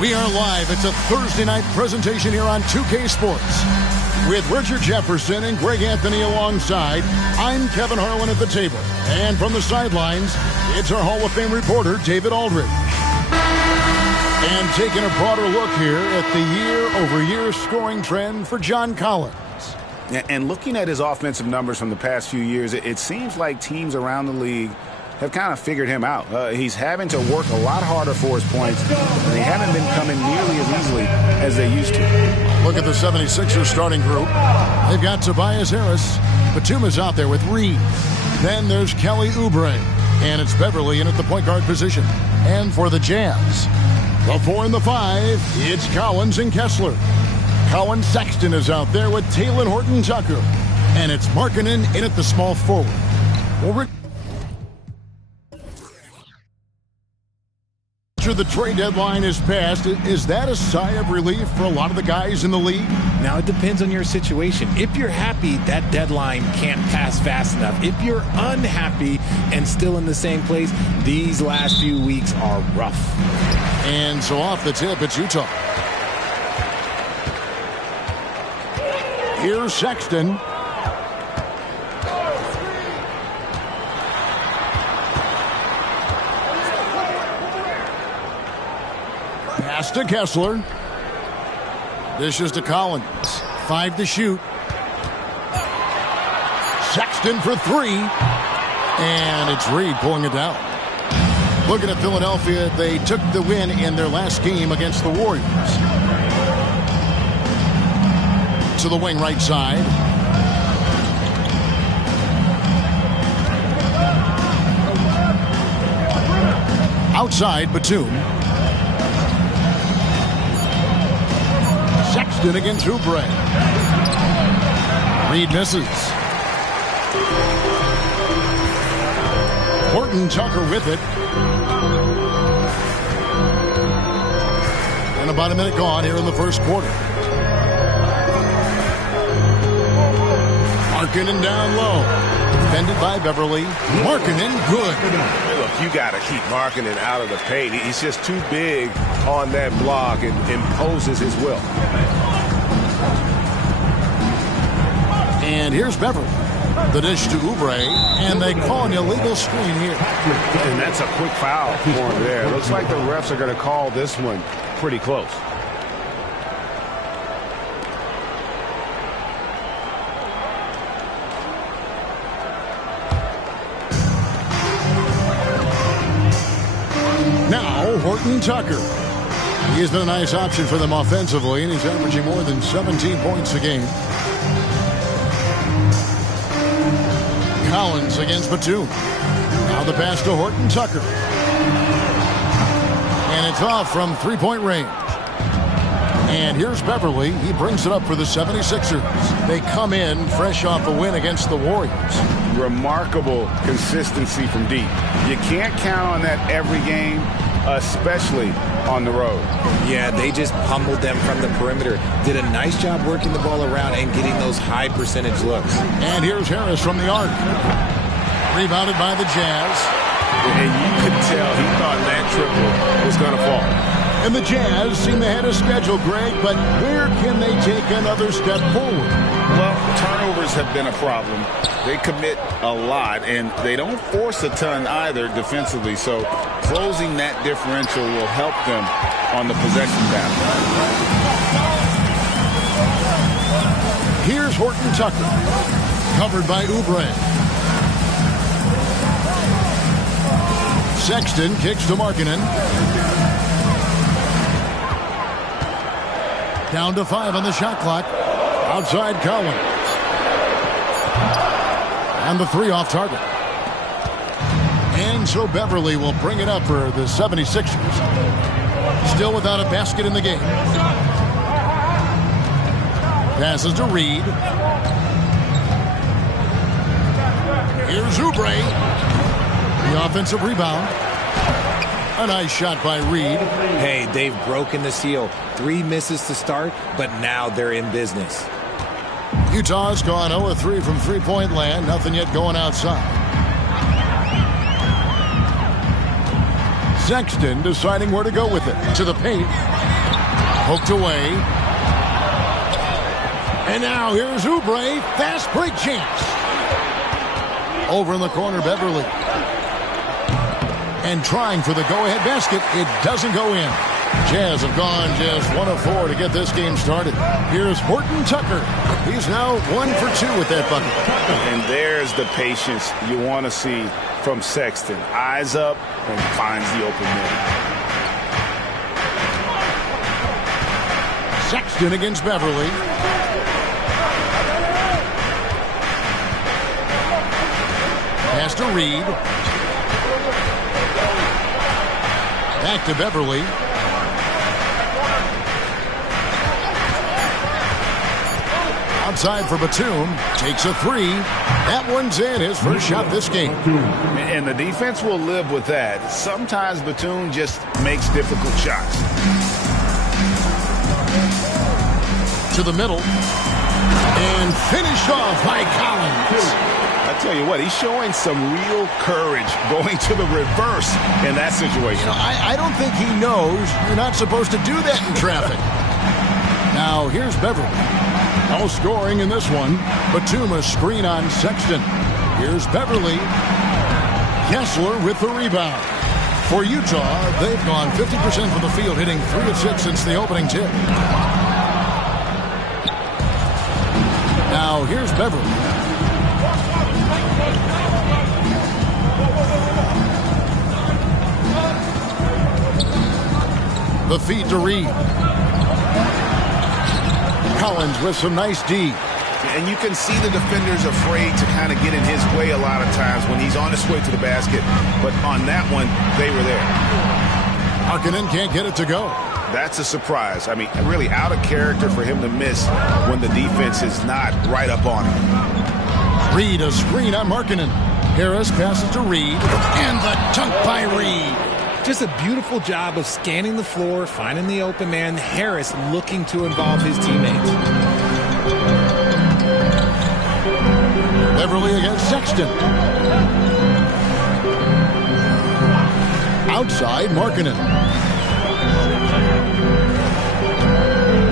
We are live. It's a Thursday night presentation here on 2K Sports. With Richard Jefferson and Greg Anthony alongside, I'm Kevin Harlan at the table. And from the sidelines, it's our Hall of Fame reporter, David Aldridge. And taking a broader look here at the year-over-year scoring trend for John Collins. And looking at his offensive numbers from the past few years, it seems like teams around the league have kind of figured him out. He's having to work a lot harder for his points, and they haven't been coming nearly as easily as they used to. Look at the 76ers starting group. They've got Tobias Harris. Batum is out there with Reed. Then there's Kelly Oubre. And it's Beverly in at the point guard position. And for the Jazz, the 4 and the 5, it's Collins and Kessler. Colin Sexton is out there with Talen Horton-Tucker. And it's Markkanen in at the small forward. Well, the trade deadline is passed. Is that a sigh of relief for a lot of the guys in the league? Now, it depends on your situation. If you're happy, that deadline can't pass fast enough. If you're unhappy and still in the same place, these last few weeks are rough. And so off the tip, it's Utah. Here's Sexton. Pass to Kessler. Dishes to Collins. 5 to shoot. Sexton for 3. And it's Reed pulling it down. Looking at Philadelphia, they took the win in their last game against the Warriors. To the wing right side. Outside, Batum. Sexton against Oubre. Reed misses. Horton-Tucker with it. And about a minute gone here in the first quarter. Markkanen down low. Defended by Beverly. Markkanen good. Look, you got to keep Markkanen out of the paint. He's just too big on that block and imposes his will. And here's Beverly. The dish to Oubre, and they call an illegal screen here. And that's a quick foul for him there. Looks like the refs are going to call this one pretty close. Now, Horton-Tucker. He has been a nice option for them offensively, and he's averaging more than 17 points a game. Collins against Batum. Now the pass to Horton-Tucker. And it's off from three-point range. And here's Beverly. He brings it up for the 76ers. They come in fresh off a win against the Warriors. Remarkable consistency from deep. You can't count on that every game, especially on the road. Yeah, they just pummeled them from the perimeter. Did a nice job working the ball around and getting those high percentage looks. And here's Harris from the arc. Rebounded by the Jazz. And you could tell he thought that triple was going to fall. And the Jazz seem ahead of schedule, Greg, but where can they take another step forward? Well, turnovers have been a problem. They commit a lot, and they don't force a ton either defensively, so closing that differential will help them on the possession battle. Here's Horton-Tucker, covered by Oubre. Sexton kicks to Markkanen. Down to 5 on the shot clock. Outside Collins. And the 3 off target. And so Beverly will bring it up for the 76ers. Still without a basket in the game. Passes to Reed. Here's Oubre. The offensive rebound. A nice shot by Reed. Hey, they've broken the seal. 3 misses to start, but now they're in business. Utah's gone 0-3 from three-point land. Nothing yet going outside. Sexton deciding where to go with it. To the paint. Poked away. And now here's Oubre. Fast break chance. Over in the corner, Beverly. And trying for the go-ahead basket. It doesn't go in. Jazz have gone just 1 of 4 to get this game started. Here's Horton Tucker. He's now 1 for 2 with that bucket. And there's the patience you want to see from Sexton. Eyes up and finds the open man. Sexton against Beverly. Pass to Reed. Back to Beverly. Outside for Batum. Takes a 3. That one's in. His first shot this game. And the defense will live with that. Sometimes Batum just makes difficult shots. To the middle. And finished off by Collins. I tell you what, he's showing some real courage going to the reverse in that situation. You know, I don't think he knows you're not supposed to do that in traffic. Now, here's Beverly. No scoring in this one. Batum a screen on Sexton. Here's Beverly. Kessler with the rebound. For Utah, they've gone 50% from the field, hitting 3 of 6 since the opening tip. Now, here's Beverly. The feed to Reed. Collins with some nice D. And you can see the defenders afraid to kind of get in his way a lot of times when he's on his way to the basket. But on that one, they were there. Harkinen can't get it to go. That's a surprise. I mean, really out of character for him to miss when the defense is not right up on him. Reed a screen on Markkanen. Harris passes to Reed. And the dunk by Reed. Just a beautiful job of scanning the floor, finding the open man. Harris looking to involve his teammates. Beverly against Sexton. Outside, Markkanen.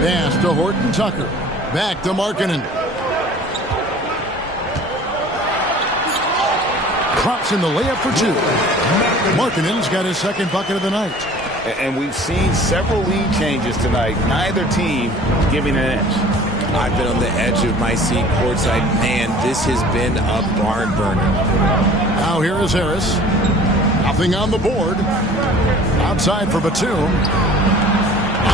Pass to Horton Tucker. Back to Markkanen. Drops in the layup for 2. Markkanen's got his second bucket of the night. And we've seen several lead changes tonight. Neither team giving an edge. I've been on the edge of my seat courtside. Man, this has been a barn burner. Now here is Harris. Nothing on the board. Outside for Batum.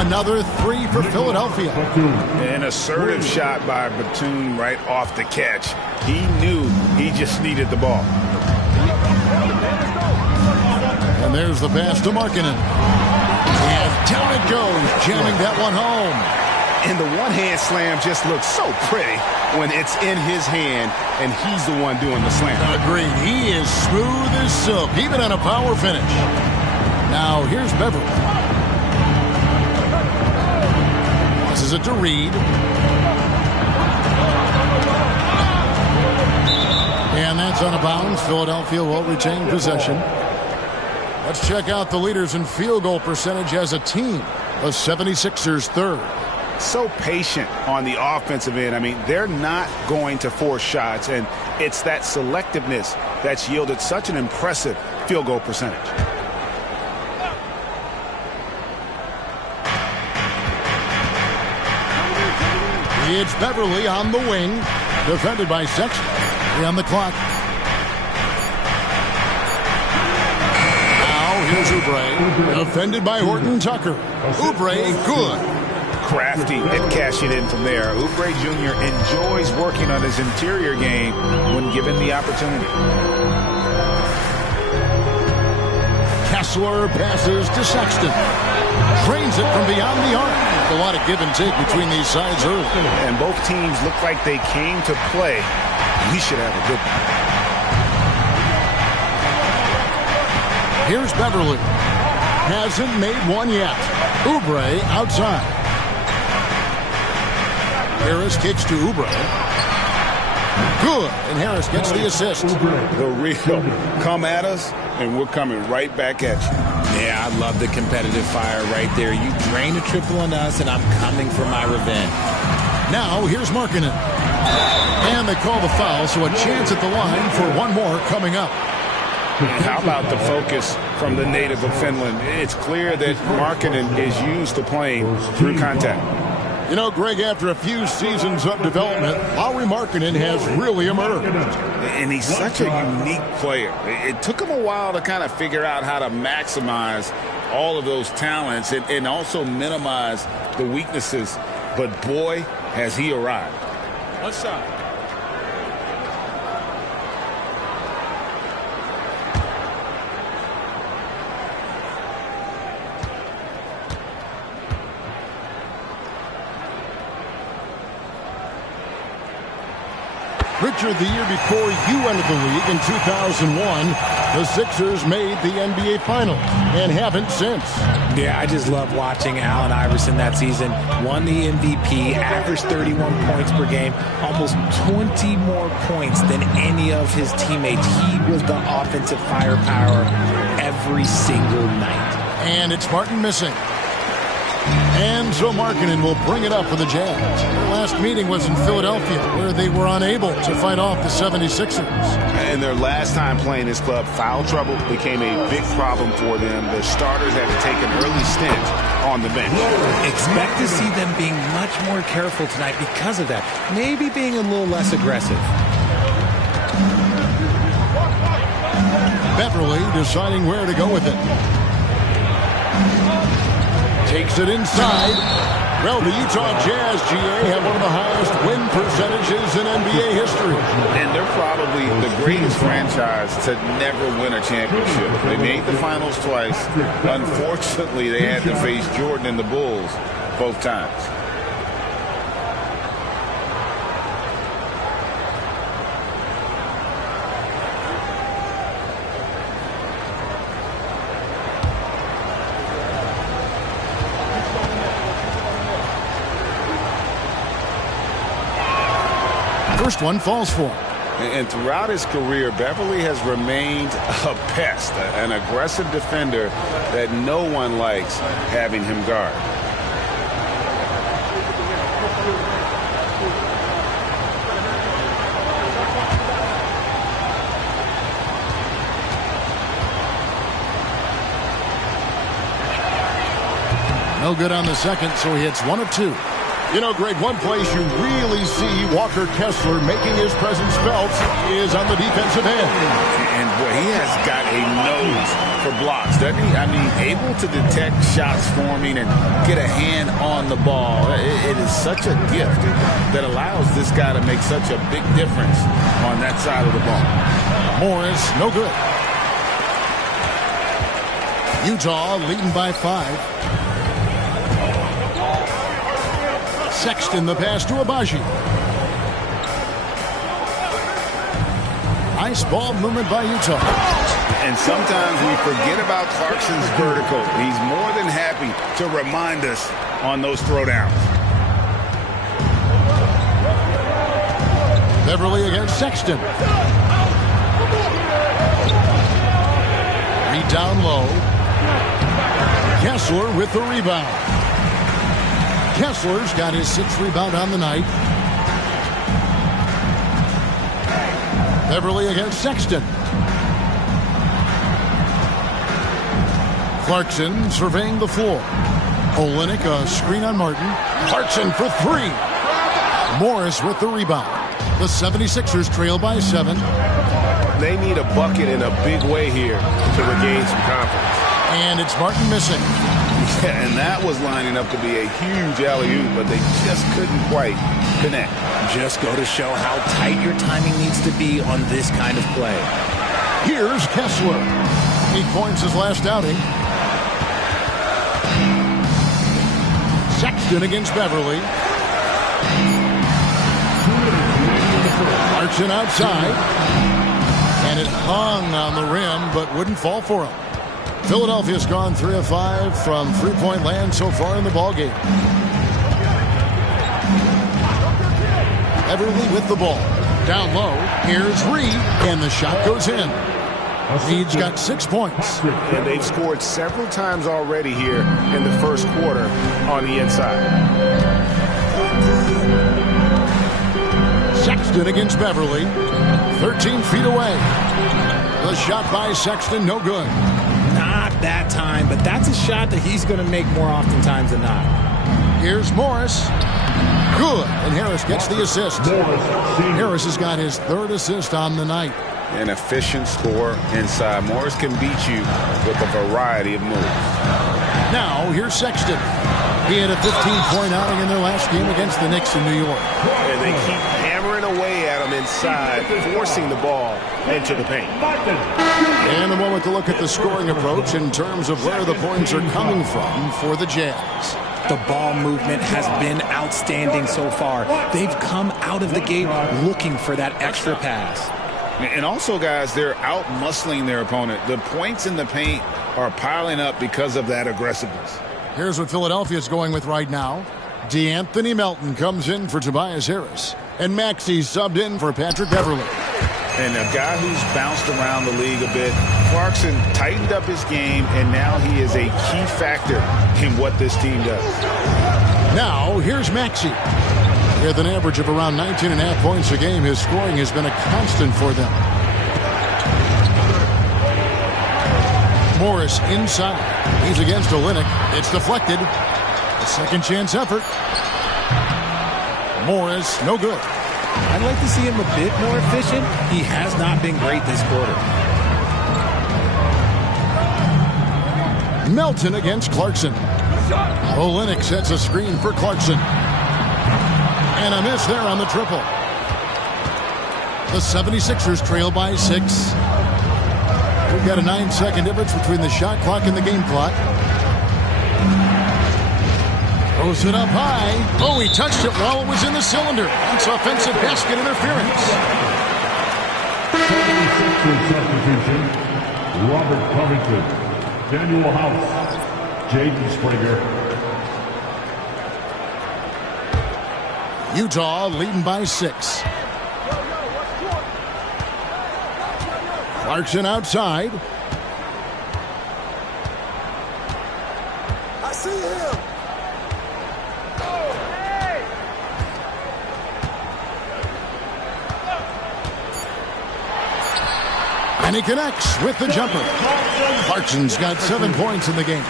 Another 3 for Philadelphia. An assertive shot by Batum right off the catch. He knew he just needed the ball. And there's the pass to Markkanen. And down it goes, jamming that one home. And the one-hand slam just looks so pretty when it's in his hand and he's the one doing the slam. Agreed. He is smooth as silk, even on a power finish. Now here's Beverly. Passes it to Reed. And that's out of bounds. Philadelphia will retain possession. Let's check out the leaders in field goal percentage as a team. The 76ers third. So patient on the offensive end. I mean, they're not going to force shots, and it's that selectiveness that's yielded such an impressive field goal percentage. It's Beverly on the wing, defended by Sexton. 3 on the clock. Now here's Oubre, defended by Horton Tucker. Oubre, good. Crafty at cashing in from there. Oubre Jr. enjoys working on his interior game when given the opportunity. Kessler passes to Sexton. Trains it from beyond the arc. A lot of give and take between these sides early. And both teams look like they came to play. We should have a good one. Here's Beverly. Hasn't made one yet. Oubre outside. Harris kicks to Oubre. Good. And Harris gets the assist. The real come at us, and we're coming right back at you. Yeah, I love the competitive fire right there. You drain a triple on us, and I'm coming for my revenge. Now, here's Markkanen. And they call the foul, so a chance at the line for one more coming up. How about the focus from the native of Finland? It's clear that Markkanen is used to playing through contact. You know, Greg, after a few seasons of development, Lauri Markkanen has really emerged. And he's such a unique player. It took him a while to kind of figure out how to maximize all of those talents and also minimize the weaknesses. But boy, has he arrived. What's up? Richard, the year before you entered the league in 2001, the Sixers made the NBA Finals and haven't since. Yeah, I just love watching Allen Iverson that season. Won the MVP, averaged 31 points per game, almost 20 more points than any of his teammates. He was the offensive firepower every single night. And it's Martin missing. And so Markkanen will bring it up for the Jazz. Their last meeting was in Philadelphia, where they were unable to fight off the 76ers. And their last time playing this club, foul trouble became a big problem for them. The starters had to take an early stint on the bench. Expect to see them being much more careful tonight because of that. Maybe being a little less aggressive. Beverly deciding where to go with it. Takes it inside. Well, the Utah Jazz, GA, have one of the highest win percentages in NBA history. And they're probably the greatest franchise to never win a championship. They made the finals twice. Unfortunately, they had to face Jordan and the Bulls both times. First one falls for him. And throughout his career, Beverly has remained a pest, an aggressive defender that no one likes having him guard. No good on the second, so he hits one of two. You know, Greg, one place you really see Walker Kessler making his presence felt is on the defensive end. And boy, he has got a nose for blocks, doesn't he? I mean, able to detect shots forming and get a hand on the ball. It is such a gift that allows this guy to make such a big difference on that side of the ball. Morris, no good. Utah leading by 5. Sexton the pass to Abaji. Nice ball movement by Utah. And sometimes we forget about Clarkson's vertical. He's more than happy to remind us on those throwdowns. Beverly against Sexton. Reed down low. Kessler with the rebound. Kessler's got his 6th rebound on the night. Beverly against Sexton. Clarkson surveying the floor. Olynyk a screen on Martin. Clarkson for 3. Morris with the rebound. The 76ers trail by 7. They need a bucket in a big way here to regain some confidence. And it's Martin missing. Yeah, and that was lining up to be a huge alley-oop, but they just couldn't quite connect. Just go to show how tight your timing needs to be on this kind of play. Here's Kessler. 8 points his last outing. Sexton against Beverly. Clarkson outside. And it hung on the rim, but wouldn't fall for him. Philadelphia's gone 3 of 5 from three-point land so far in the ballgame. Beverly with the ball. Down low. Here's Reed, and the shot goes in. He's got 6 points. And they've scored several times already here in the first quarter on the inside. Sexton against Beverly. 13 feet away. The shot by Sexton, no good. Not that time, but that's a shot that he's going to make more oftentimes than not. Here's Morris. Good. And Harris gets the assist. Harris has got his 3rd assist on the night. An efficient scorer inside. Morris can beat you with a variety of moves. Now, here's Sexton. He had a 15-point outing in their last game against the Knicks in New York. And they keep hammering away at him inside, forcing the ball into the paint. And a moment to look at the scoring approach in terms of where the points are coming from for the Jazz. The ball movement has been outstanding so far. They've come out of the gate looking for that extra pass. And also, guys, they're out-muscling their opponent. The points in the paint are piling up because of that aggressiveness. Here's what Philadelphia's going with right now. DeAnthony Melton comes in for Tobias Harris. And Maxey subbed in for Patrick Beverly. And a guy who's bounced around the league a bit, Clarkson tightened up his game, and now he is a key factor in what this team does. Now, here's Maxey. With an average of around 19.5 points a game, his scoring has been a constant for them. Morris inside. He's against Olynyk. It's deflected. A second chance effort. Morris, no good. I'd like to see him a bit more efficient. He has not been great this quarter. Melton against Clarkson. Olynyk sets a screen for Clarkson. And a miss there on the triple. The 76ers trail by 6. We've got a 9-second difference between the shot clock and the game clock. Throws it up high. Oh, he touched it while it was in the cylinder. That's offensive basket interference. Substitution: Robert Covington, Daniel House, Jaden Springer. Utah leading by 6. Clarkson outside. I see him. And he connects with the jumper. Clarkson's got 7 points in the game.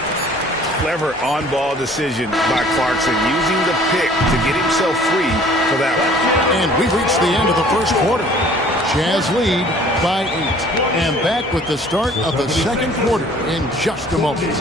Clever on-ball decision by Clarkson, using the pick to get himself free for that one. And we've reached the end of the first quarter. Jazz lead by 8. And back with the start of the second quarter in just a moment.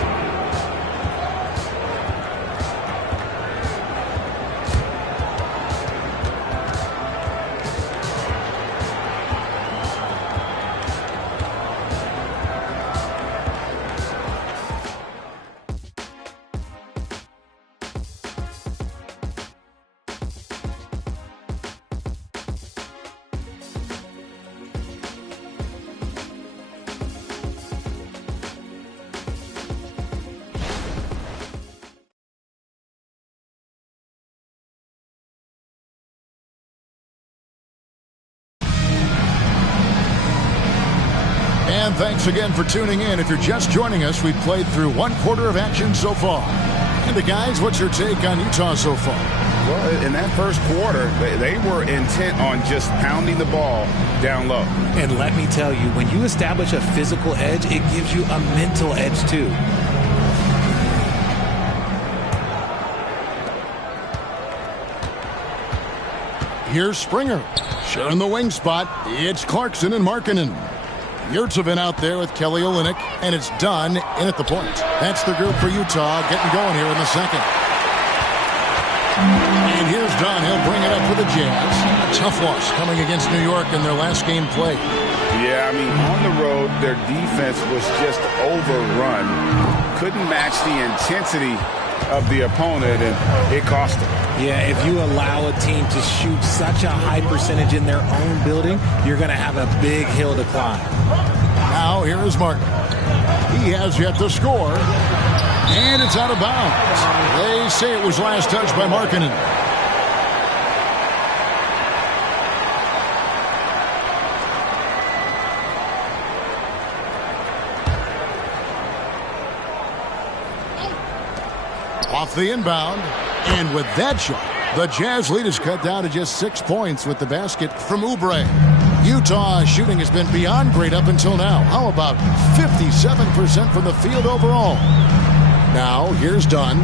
And thanks again for tuning in. If you're just joining us, we've played through 1 quarter of action so far. And the guys, what's your take on Utah so far? Well, in that first quarter, they were intent on just pounding the ball down low. And let me tell you, when you establish a physical edge, it gives you a mental edge too. Here's Springer. Sharing the wing spot. It's Clarkson and Markkanen. Yurtsevin out there with Kelly Olynyk, and it's done in at the point. That's the group for Utah getting going here in the second. And here's Dunn. He'll bring it up for the Jazz. A tough loss coming against New York in their last game played. Yeah, I mean, on the road, their defense was just overrun. Couldn't match the intensity of the opponent, and it cost them. Yeah, if you allow a team to shoot such a high percentage in their own building, you're going to have a big hill to climb. Now, here is Martin. He has yet to score, and it's out of bounds. They say it was last touched by Markkanen. Off the inbound. And with that shot, the Jazz lead is cut down to just 6 points with the basket from Oubre. Utah's shooting has been beyond great up until now. How about 57% from the field overall? Now, here's Dunn.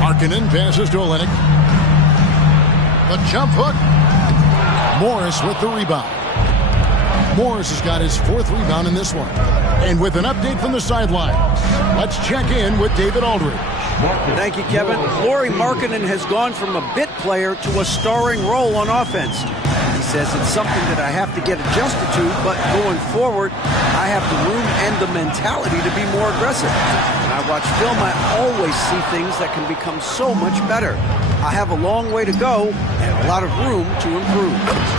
Markkanen passes to Olynyk. The jump hook. Morris with the rebound. Morris has got his 4th rebound in this one. And with an update from the sidelines, let's check in with David Aldridge. Thank you, Kevin. Lauri Markkanen has gone from a bit player to a starring role on offense. He says it's something that I have to get adjusted to, but going forward, I have the room and the mentality to be more aggressive. When I watch film, I always see things that can become so much better. I have a long way to go and a lot of room to improve.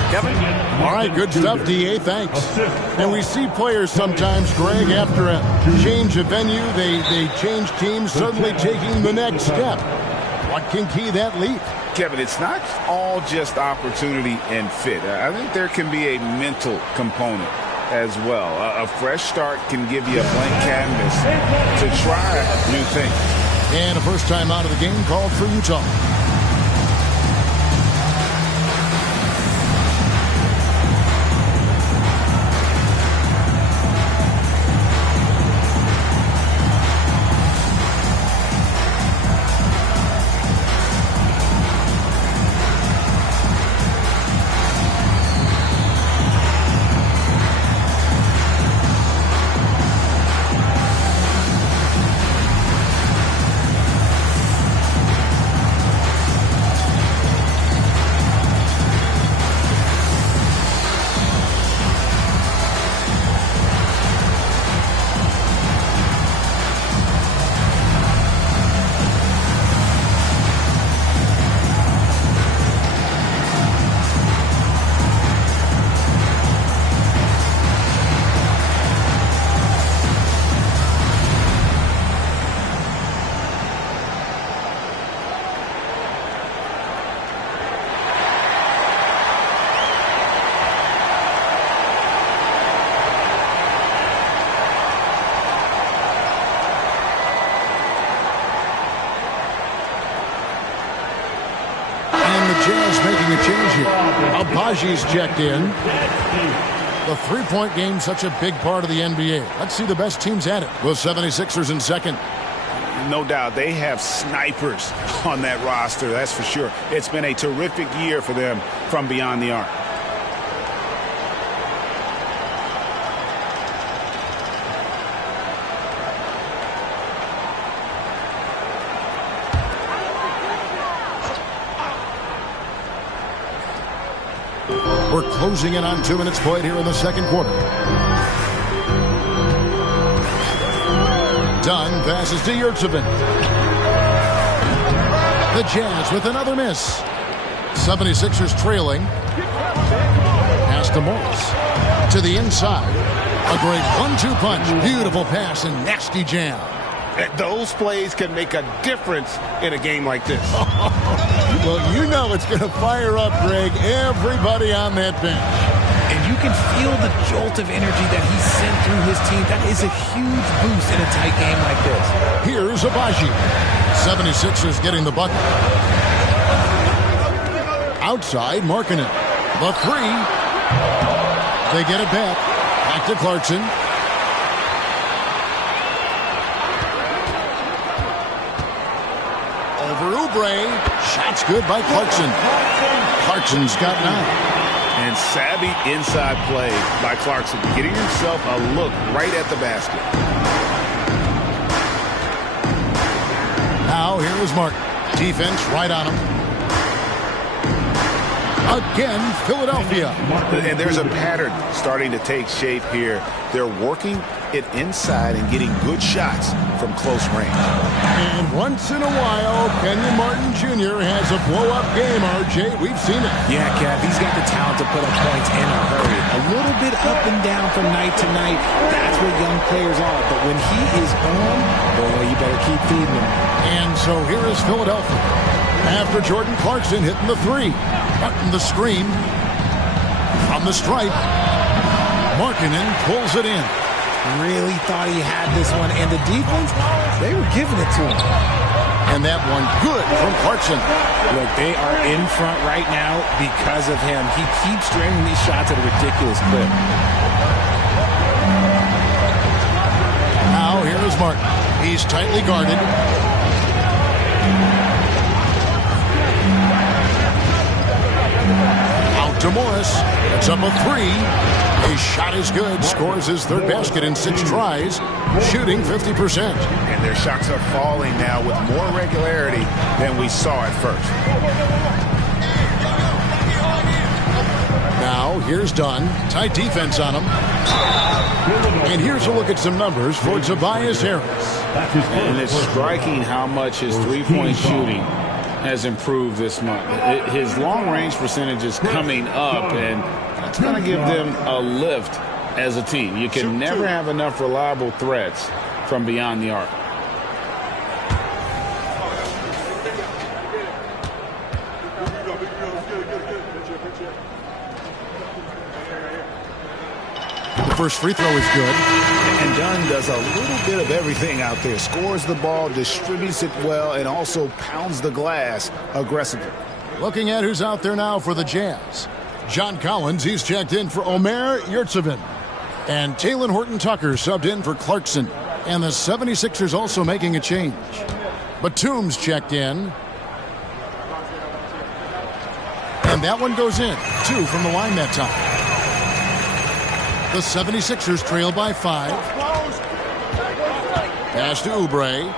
Kevin? All right, good stuff, D.A. Thanks. And we see players sometimes, Greg, after a change of venue, they change teams, suddenly taking the next step. What can key that leap? Kevin, it's not all just opportunity and fit. I think there can be a mental component as well. A fresh start can give you a blank canvas to try new things. And a first time out of the game called for Utah. Making a change here. Abaji's checked in. The three-point game, such a big part of the NBA. Let's see the best teams at it. The 76ers in second. No doubt, they have snipers on that roster, that's for sure. It's been a terrific year for them from beyond the arc. We're closing in on 2 minutes played here in the second quarter. Dunn passes to Yurtsevin. The Jazz with another miss. 76ers trailing. Pass to Morris. To the inside. A great 1-2 punch. Beautiful pass and nasty jam. Those plays can make a difference in a game like this. Well, you know it's going to fire up, Greg, everybody on that bench. And you can feel the jolt of energy that he sent through his team. That is a huge boost in a tight game like this. Here's Abaji. 76ers getting the bucket. Outside, Markkanen. The three. They get it back. Back to Clarkson. Over Oubre. Shot's good by Clarkson. Clarkson's got 9. And savvy inside play by Clarkson, getting himself a look right at the basket. Now here is Mark. Defense right on him. Again, Philadelphia. And there's a pattern starting to take shape here. They're working it inside and getting good shots from close range. And once in a while, Kenyon Martin Jr. has a blow-up game, RJ. We've seen it. Yeah, Kev, he's got the talent to put up points in a hurry. A little bit up and down from night to night. That's what young players are. But when he is on, boy, you better keep feeding him. And so here is Philadelphia. After Jordan Clarkson hitting the three. Martin the screen. From the stripe. Markkanen pulls it in. Really thought he had this one. And the defense, They were giving it to him. And that one good from Clarkson. Look, they are in front right now because of him. He keeps draining these shots at a ridiculous clip. Now here is Martin. He's tightly guarded. Out to Morris. It's up a three. His shot is good. Scores his third basket in 6 tries. Shooting 50%. And their shots are falling now with more regularity than we saw at first. Now here's Dunn. Tight defense on him. And here's a look at some numbers for Tobias Harris. And it's striking how much his three-point shooting has improved this month. His long-range percentage is coming up, and that's going to give them a lift as a team. You can never have enough reliable threats from beyond the arc. The first free throw is good. And Dunn does a little bit of everything out there. Scores the ball, distributes it well, and also pounds the glass aggressively. Looking at who's out there now for the Jazz. John Collins, he's checked in for Omer Yurtseven. And Talen Horton-Tucker subbed in for Clarkson. And the 76ers also making a change. Batum's checked in. And that one goes in. 2 from the line that time. The 76ers trail by 5. Pass to Oubre.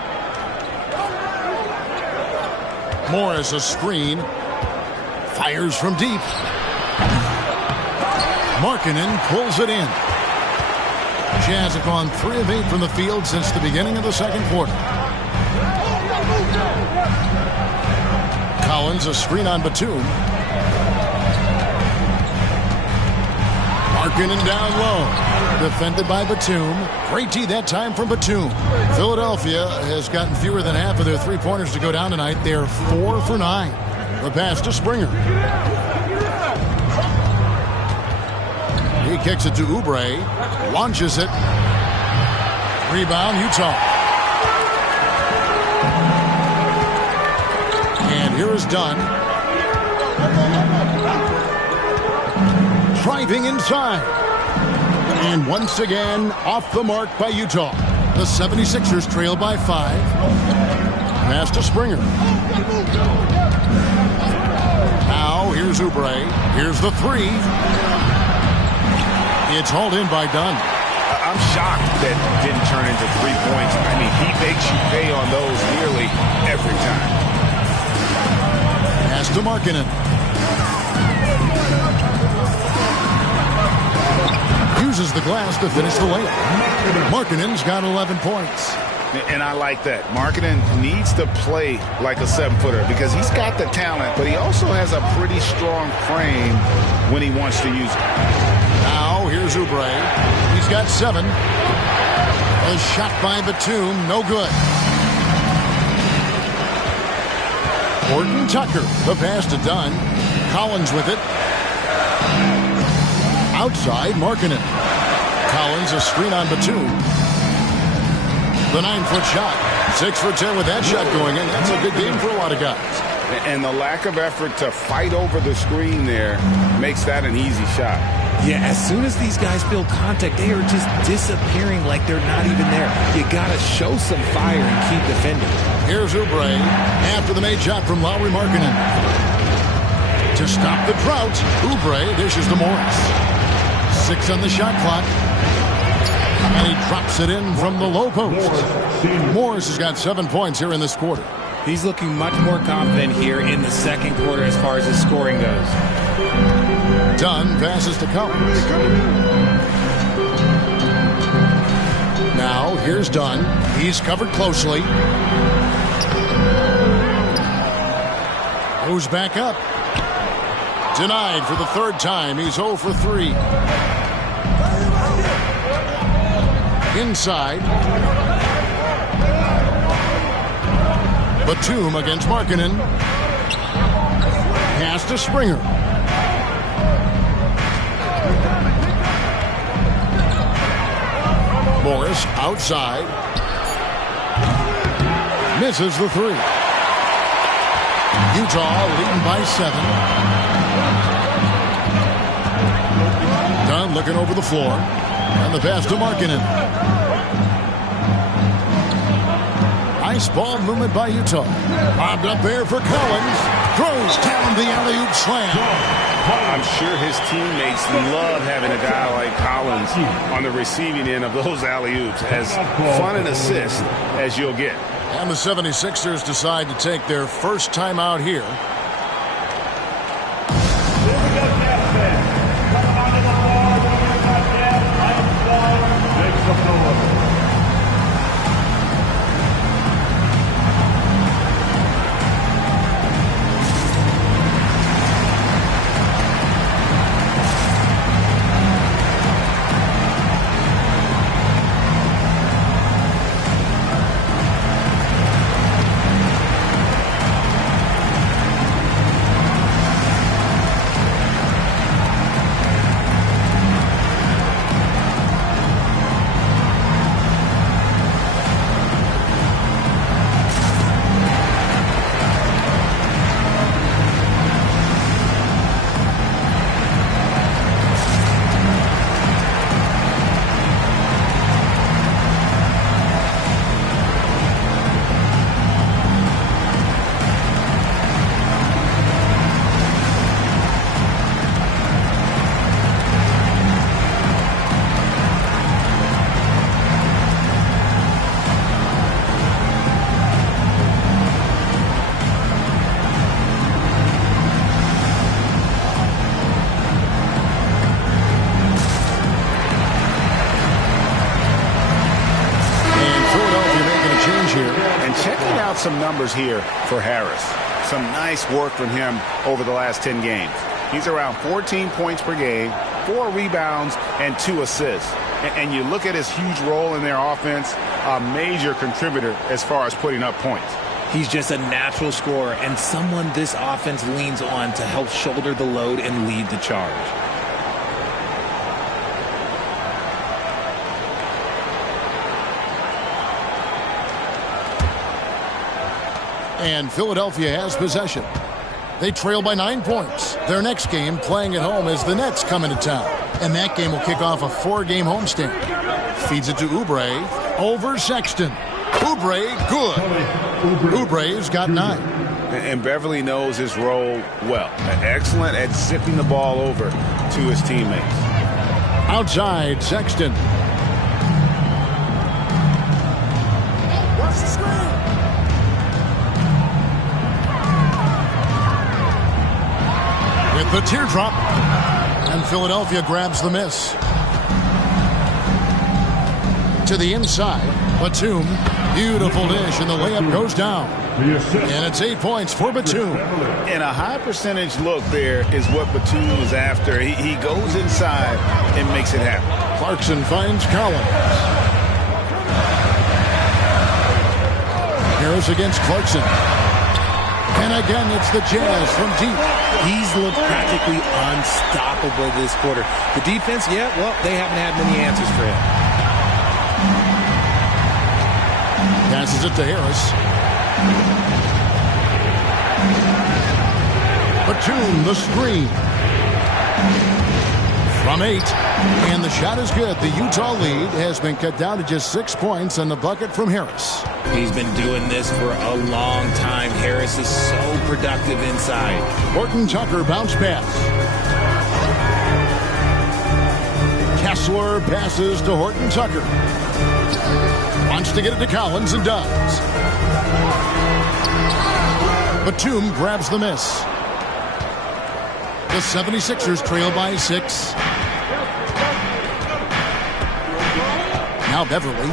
Morris a screen. Fires from deep. Markkanen pulls it in. Jazz have gone 3 of 8 from the field since the beginning of the second quarter. Collins a screen on Batum. Markkanen down low. Defended by Batum. Great D that time from Batum. Philadelphia has gotten fewer than half of their three-pointers to go down tonight. They're 4 for 9. The pass to Springer. He kicks it to Oubre. Launches it. Rebound, Utah. And here is Dunn. Driving inside. And once again, off the mark by Utah. The 76ers trail by 5. Pass to Springer. Now, here's Oubre. Here's the 3. It's hauled in by Dunn. I'm shocked that didn't turn into 3 points. I mean, he makes you pay on those nearly every time. Pass to Markkanen. Uses the glass to finish the layup. Markkanen's got 11 points. And I like that. Markkanen needs to play like a 7-footer because he's got the talent, but he also has a pretty strong frame when he wants to use it. Now, here's Oubre. He's got 7. A shot by Batum, no good. Horton-Tucker, the pass to Dunn. Collins with it. Outside, Markkanen. Collins a screen on Batum. The 9-foot shot. 6 for 10 with that shot going in. That's a good game for a lot of guys. And the lack of effort to fight over the screen there makes that an easy shot. Yeah, as soon as these guys feel contact, they are just disappearing like they're not even there. You got to show some fire and keep defending. Here's Oubre after the made shot from Lauri Markkanen. To stop the drought, Oubre dishes to Morris. 6 on the shot clock. And he drops it in from the low post. Morris has got 7 points here in this quarter. He's looking much more confident here in the second quarter as far as his scoring goes. Dunn passes to Collins. Now, here's Dunn. He's covered closely. Goes back up. Denied for the 3rd time. He's 0 for 3. Inside. Batum against Markkanen. Pass to Springer. Morris outside. Misses the three. Utah leading by 7. Dunn looking over the floor. And the pass to Markkanen. Nice ball movement by Utah. Bobbed up there for Collins. Throws down the alley-oop slam. I'm sure his teammates love having a guy like Collins on the receiving end of those alley-oops. As fun an assist as you'll get. And the 76ers decide to take their first time out here. Some numbers here for Harris. Some nice work from him over the last 10 games. He's around 14 points per game, 4 rebounds, and 2 assists. And you look at his huge role in their offense, a major contributor as far as putting up points. He's just a natural scorer and someone this offense leans on to help shoulder the load and lead the charge. And Philadelphia has possession. They trail by 9 points. Their next game playing at home as the Nets come into town. And that game will kick off a 4-game homestand. Feeds it to Oubre over Sexton. Oubre, good. Oubre's got 9. And Beverly knows his role well. Excellent at zipping the ball over to his teammates. Outside, Sexton. What's the screen? With the teardrop, and Philadelphia grabs the miss. To the inside, Batum, beautiful dish, and the layup goes down. And it's 8 points for Batum. And a high percentage look there is what Batum is after. He goes inside and makes it happen. Clarkson finds Collins. Harris against Clarkson. And again, it's the Jazz from deep. He's looked practically unstoppable this quarter. The defense, yeah, well, they haven't had many answers for him. Passes it to Harris. Batum, the screen. From 8. And the shot is good. The Utah lead has been cut down to just 6 points on the bucket from Harris. He's been doing this for a long time. Harris is so productive inside. Horton Tucker bounce pass. Kessler passes to Horton Tucker. Wants to get it to Collins and does. Batum grabs the miss. The 76ers trail by 6. Now Beverly.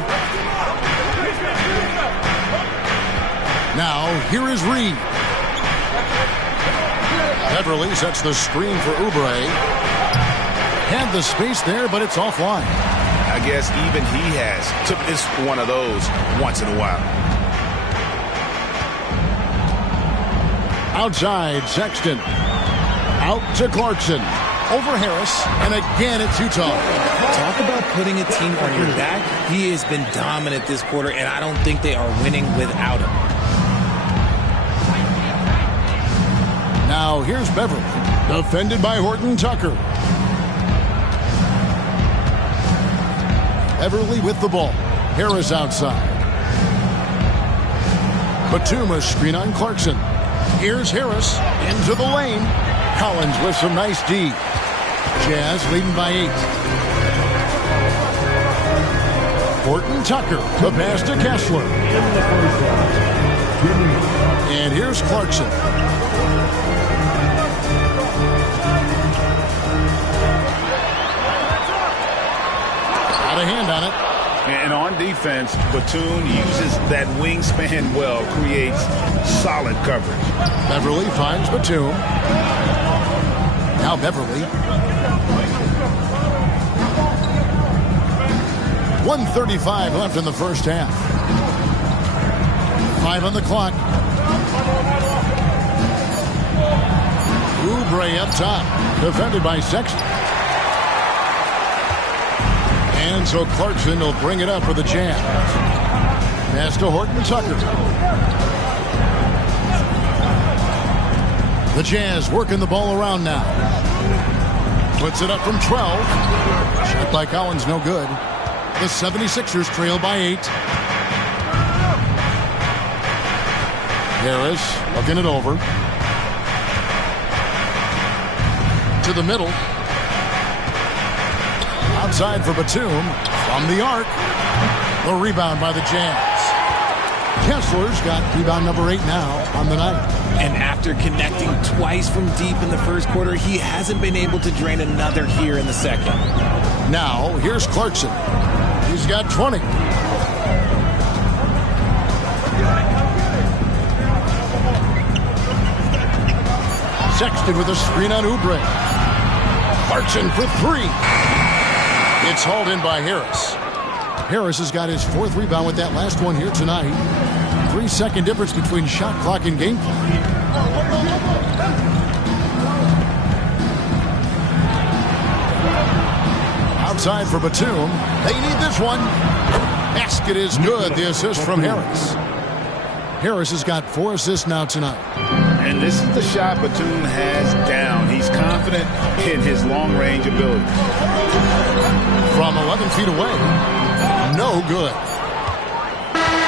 Now here is Reed. Beverly sets the screen for Oubre. Had the space there, but it's offline. I guess even he has to miss one of those once in a while. Outside, Sexton. Out to Clarkson. Over Harris. And again, it's Utah. Talk about putting a team on your back. He has been dominant this quarter, and I don't think they are winning without him. Now here's Beverly, defended by Horton Tucker. Beverly with the ball. Harris outside. Batum a screen on Clarkson. Here's Harris into the lane. Collins with some nice D. Jazz leading by 8. Horton Tucker, the pass to Kessler. And here's Clarkson. Got a hand on it. And on defense, Batum uses that wingspan well, creates solid coverage. Beverly finds Batum. Now Beverly. 1:35 left in the first half. 5 on the clock. Oubre up top, defended by Sexton. And so Clarkson will bring it up for the Jazz. Pass to Horton Tucker. The Jazz working the ball around now. Puts it up from 12. Shot by Collins, no good. The 76ers trail by 8. Harris looking it over. To the middle. Outside for Batum. From the arc. The rebound by the Jazz. Kessler's got rebound number 8 now on the night. And after connecting twice from deep in the first quarter, he hasn't been able to drain another here in the second. Now, here's Clarkson. He's got 20. Sexton with a screen on Oubre. Clarkson for 3. It's hauled in by Harris. Harris has got his 4th rebound with that last one here tonight. 3-second difference between shot clock and game clock. Outside for Batum. They need this one. Basket is good. The assist from Harris. Harris has got 4 assists now tonight. And this is the shot Batum has down. He's confident in his long-range ability. From 11 feet away. No good.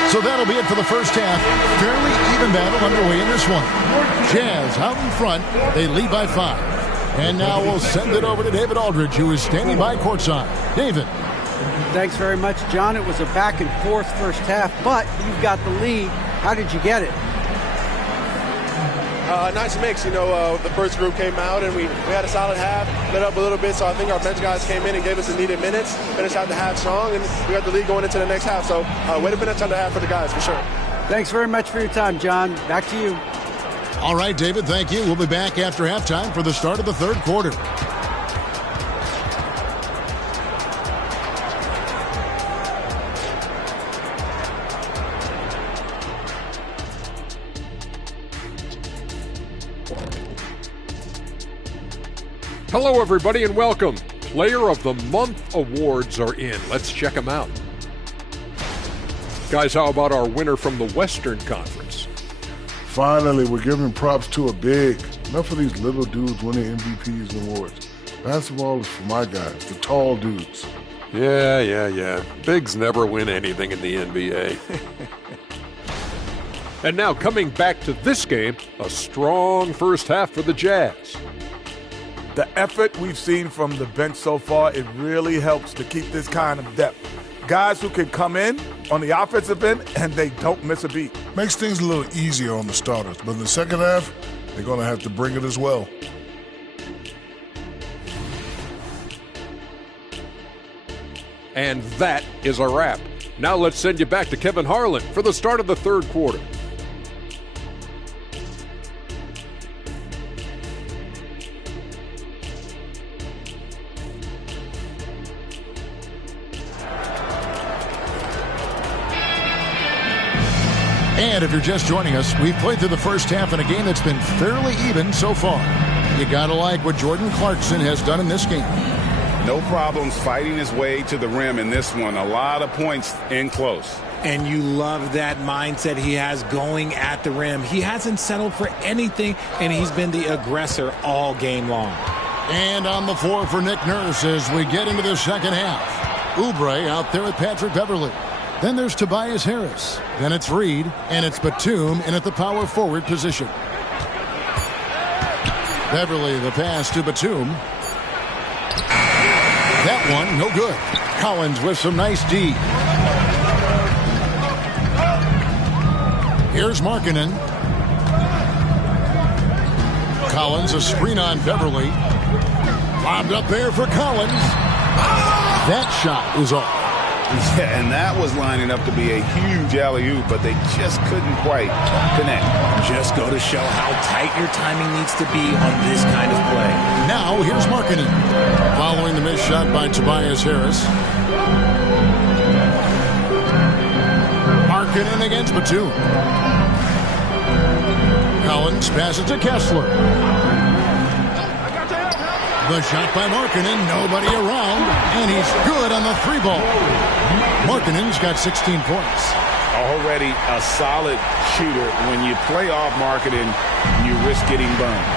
So that'll be it for the first half. Fairly even battle underway in this one. Jazz out in front. They lead by 5. And now we'll send it over to David Aldridge, who is standing by courtside. David. Thanks very much, John. It was a back and forth first half, but you've got the lead. How did you get it? Nice mix. The first group came out and we had a solid half, lit up a little bit. So I think our bench guys came in and gave us the needed minutes, finished out the half strong, and we got the lead going into the next half. So way to finish out the half for the guys, for sure. Thanks very much for your time, John. Back to you. All right, David, thank you. We'll be back after halftime for the start of the third quarter. Hello, everybody, and welcome. Player of the Month awards are in. Let's check them out. Guys, how about our winner from the Western Conference? Finally, we're giving props to a big. Enough of these little dudes winning MVPs and awards. Basketball is for my guys, the tall dudes. Yeah. Bigs never win anything in the NBA. And now, coming back to this game, a strong first half for the Jazz. The effort we've seen from the bench so far, it really helps to keep this kind of depth. Guys who can come in on the offensive end and they don't miss a beat. Makes things a little easier on the starters, but in the second half, they're going to have to bring it as well. And that is a wrap. Now let's send you back to Kevin Harlan for the start of the third quarter. And if you're just joining us, we've played through the first half in a game that's been fairly even so far. You gotta like what Jordan Clarkson has done in this game. No problems fighting his way to the rim in this one. A lot of points in close. And you love that mindset he has going at the rim. He hasn't settled for anything, and he's been the aggressor all game long. And on the floor for Nick Nurse as we get into the second half. Oubre out there with Patrick Beverley. Then there's Tobias Harris. Then it's Reed, and it's Batum in at the power forward position. Beverley, the pass to Batum. That one, no good. Collins with some nice D. Here's Markkanen. Collins, a screen on Beverley. Lobbed up there for Collins. That shot is off. Yeah, and that was lining up to be a huge alley-oop, but they just couldn't quite connect. Just go to show how tight your timing needs to be on this kind of play. Now, here's Markkanen. Following the missed shot by Tobias Harris. Markkanen against Batum. Collins passes to Kessler. The shot by Markkanen, nobody around, and he's good on the three ball. Markkanen's got 16 points. Already a solid shooter. When you play off Markkanen, you risk getting burned.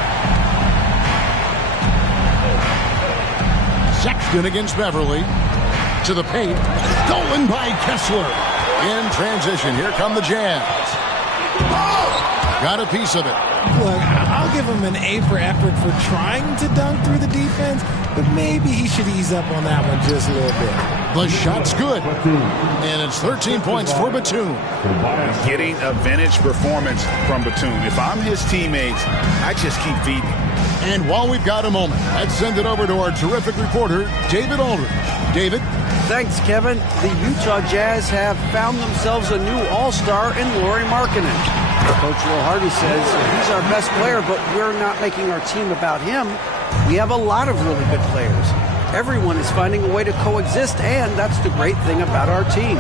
Sexton against Beverley. To the paint. Stolen by Kessler. In transition, here come the Jazz. Got a piece of it. Look, I'll give him an A for effort for trying to dunk through the defense, but maybe he should ease up on that one just a little bit. The shot's good. And it's 13 points for Batum. Getting a vintage performance from Batum. If I'm his teammates, I just keep feeding him. And while we've got a moment, let's send it over to our terrific reporter, David Aldridge. David? Thanks, Kevin. The Utah Jazz have found themselves a new all-star in Lauri Markkanen. Coach Will Hardy says he's our best player, but we're not making our team about him. We have a lot of really good players. Everyone is finding a way to coexist, and that's the great thing about our team.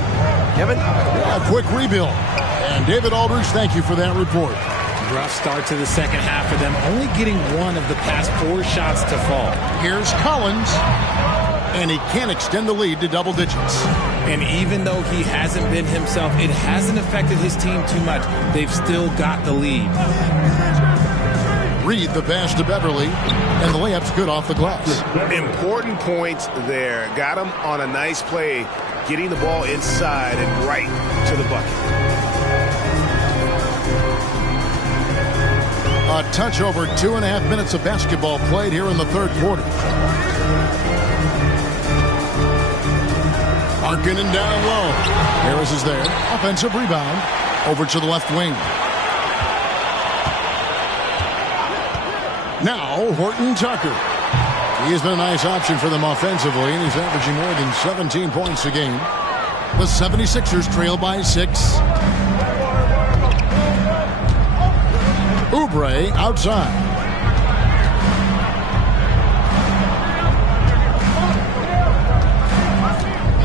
Kevin? A quick rebuild. And David Aldridge, thank you for that report. Rough start to the second half for them, only getting one of the past 4 shots to fall. Here's Collins. And he can't extend the lead to double digits. And even though he hasn't been himself, it hasn't affected his team too much. They've still got the lead. Reed the pass to Beverley, and the layup's good off the glass. Important points there. Got him on a nice play, getting the ball inside and right to the bucket. A touch over 2.5 minutes of basketball played here in the third quarter. Markkanen down low. Harris is there. Offensive rebound. Over to the left wing. Now, Horton Tucker. He has been a nice option for them offensively, and he's averaging more than 17 points a game. The 76ers trail by 6. Oubre outside.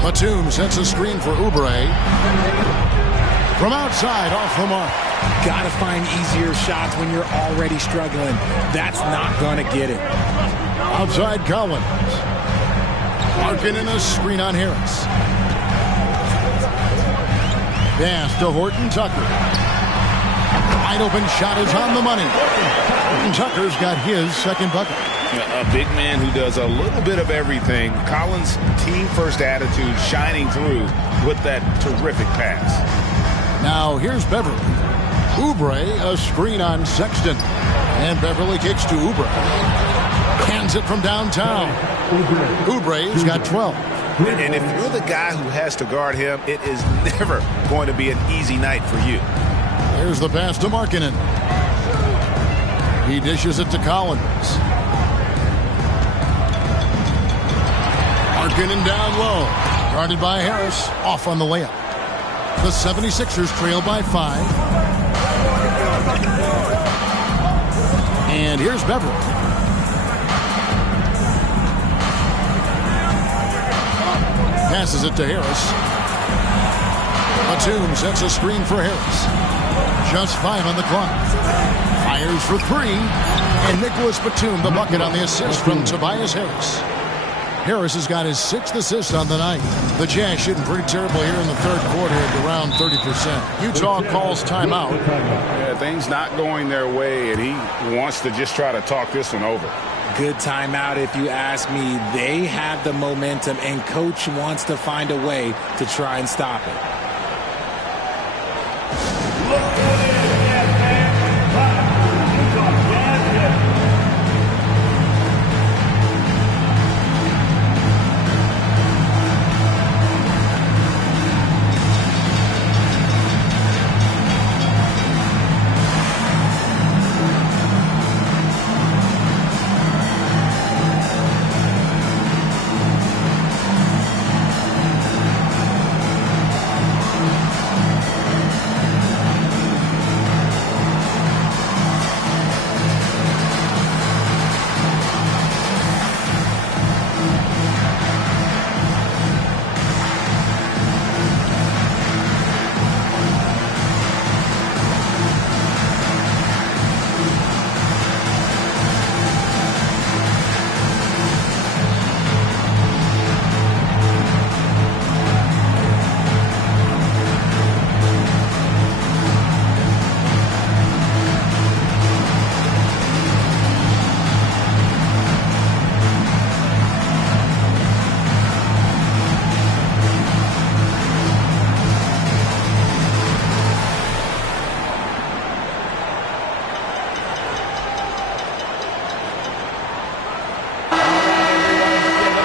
Batum sets a screen for Oubre. From outside, off the mark. Got to find easier shots when you're already struggling. That's not going to get it. Outside Collins. Markkanen a screen on Harris. Pass to Horton Tucker. Wide open shot is on the money. Horton Tucker's got his second bucket. A big man who does a little bit of everything. Collins' team-first attitude shining through with that terrific pass. Now here's Beverley. Oubre, a screen on Sexton. And Beverley kicks to Oubre. Hands it from downtown. Oubre's got 12. And if you're the guy who has to guard him, it is never going to be an easy night for you. Here's the pass to Markkanen. He dishes it to Collins. Markkanen down low. Guarded by Harris. Off on the layup. The 76ers trail by 5. And here's Beverley. Passes it to Harris. Batum sets a screen for Harris. Just 5 on the clock. Fires for 3. And Nicholas Batum, the bucket on the assist from Tobias Harris. Harris has got his 6th assist on the night. The Jazz shooting pretty terrible here in the third quarter at around 30%. Utah calls timeout. Yeah, things not going their way, and he wants to just try to talk this one over. Good timeout if you ask me. They have the momentum, and Coach wants to find a way to try and stop it.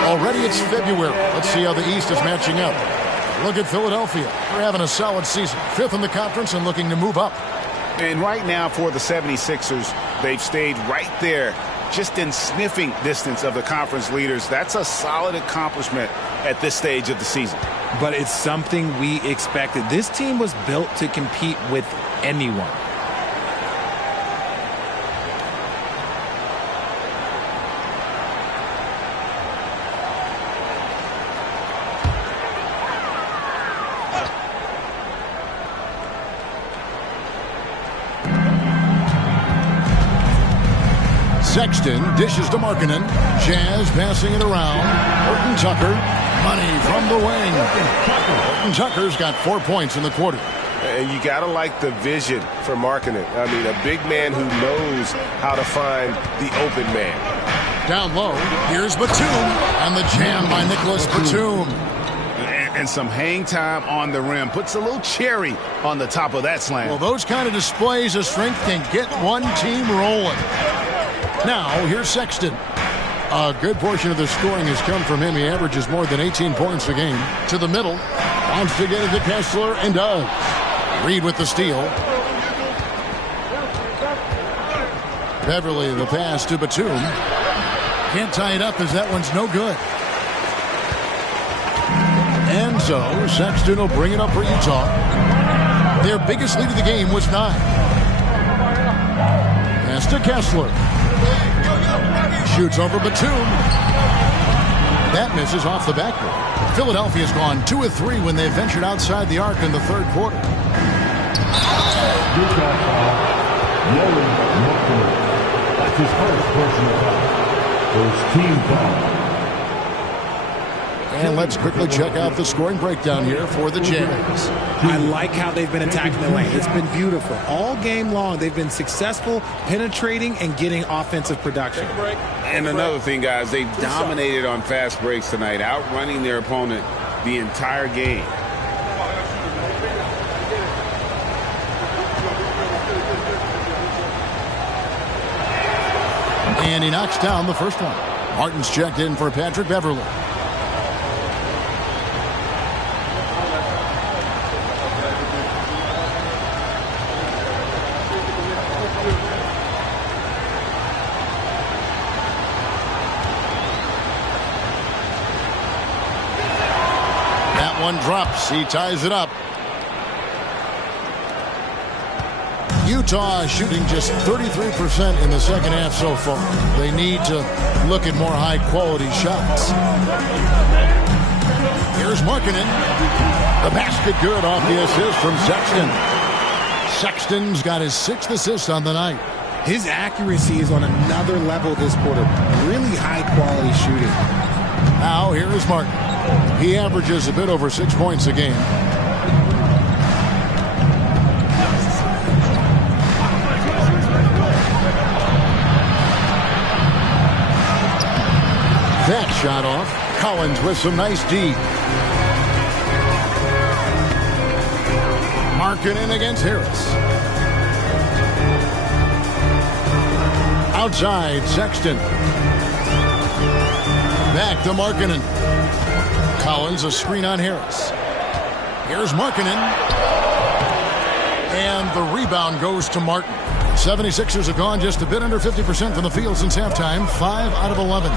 Already it's February. Let's see how the East is matching up. Look at Philadelphia. They're having a solid season. 5th in the conference and looking to move up. And right now for the 76ers, they've stayed right there, just in sniffing distance of the conference leaders. That's a solid accomplishment at this stage of the season. But it's something we expected. This team was built to compete with anyone. Sexton dishes to Markkanen. Jazz passing it around. Horton Tucker. Money from the wing. Horton Tucker's got 4 points in the quarter. You got to like the vision for Markkanen. I mean, a big man who knows how to find the open man. Down low, here's Batum. And the jam by Nicholas Batum. And some hang time on the rim. Puts a little cherry on the top of that slam. Well, those kind of displays of strength can get one team rolling. Now, here's Sexton. A good portion of the scoring has come from him. He averages more than 18 points a game. To the middle. Wants to get it to Kessler and does. Reed with the steal. Beverly the pass to Batum. Can't tie it up as that one's no good. And so Sexton will bring it up for Utah. Their biggest lead of the game was 9. Pass to Kessler. Shoots over Batum. That misses off the backboard. Philadelphia's gone 2 of 3 when they ventured outside the arc in the third quarter. That's his first personal foul. First team foul. And let's quickly check out the scoring breakdown here for the Jazz. I like how they've been attacking the lane. It's been beautiful. All game long, they've been successful penetrating and getting offensive production. And another thing, guys, they've dominated on fast breaks tonight, outrunning their opponent the entire game. And he knocks down the first one. Martin's checked in for Patrick Beverly. One drops. He ties it up. Utah shooting just 33% in the second half so far. They need to look at more high-quality shots. Here's Markkanen. The basket good off the assist from Sexton. Sexton's got his 6th assist on the night. His accuracy is on another level this quarter. Really high-quality shooting. Now here is Martin. He averages a bit over 6 points a game. That shot off. Collins with some nice D. Markkanen against Harris. Outside, Sexton. Back to Markkanen. Collins, a screen on Harris. Here's Markkanen. And the rebound goes to Martin. 76ers have gone just a bit under 50% from the field since halftime. 5 out of 11.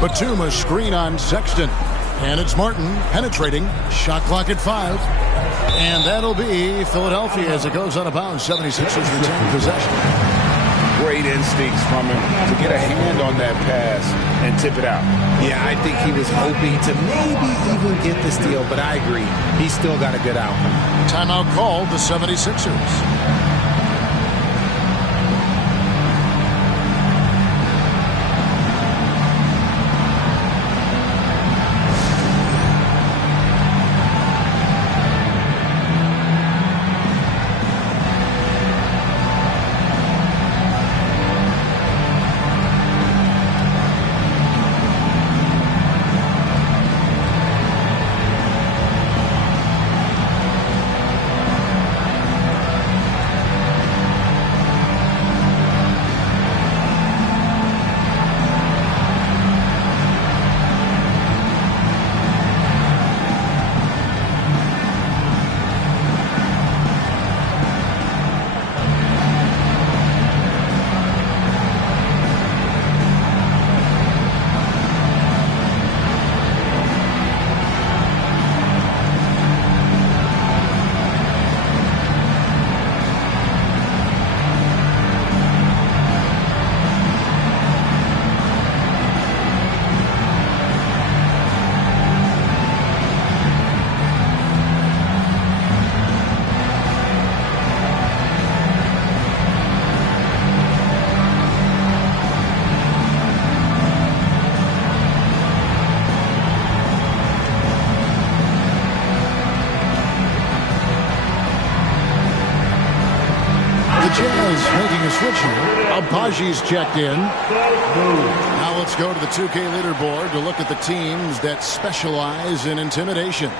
Batum, screen on Sexton. And it's Martin penetrating. Shot clock at 5. And that'll be Philadelphia as it goes out of bounds. 76ers retain possession. Great instincts from him to get a hand on that pass and tip it out. Yeah, I think he was hoping to maybe even get the steal, but I agree. He's still got a good out. Timeout called the 76ers. Making a switch here. Abaji's checked in. Now let's go to the 2K leaderboard to look at the teams that specialize in intimidation.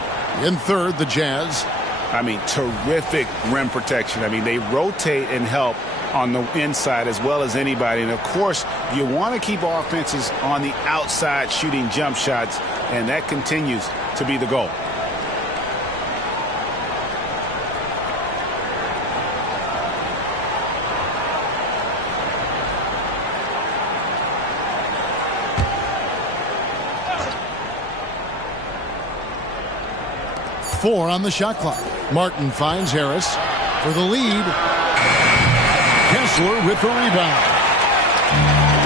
In third, the Jazz. I mean, terrific rim protection. I mean, they rotate and help on the inside as well as anybody. And, of course, you want to keep offenses on the outside shooting jump shots, and that continues to be the goal. Four on the shot clock. Martin finds Harris for the lead. Kessler with the rebound.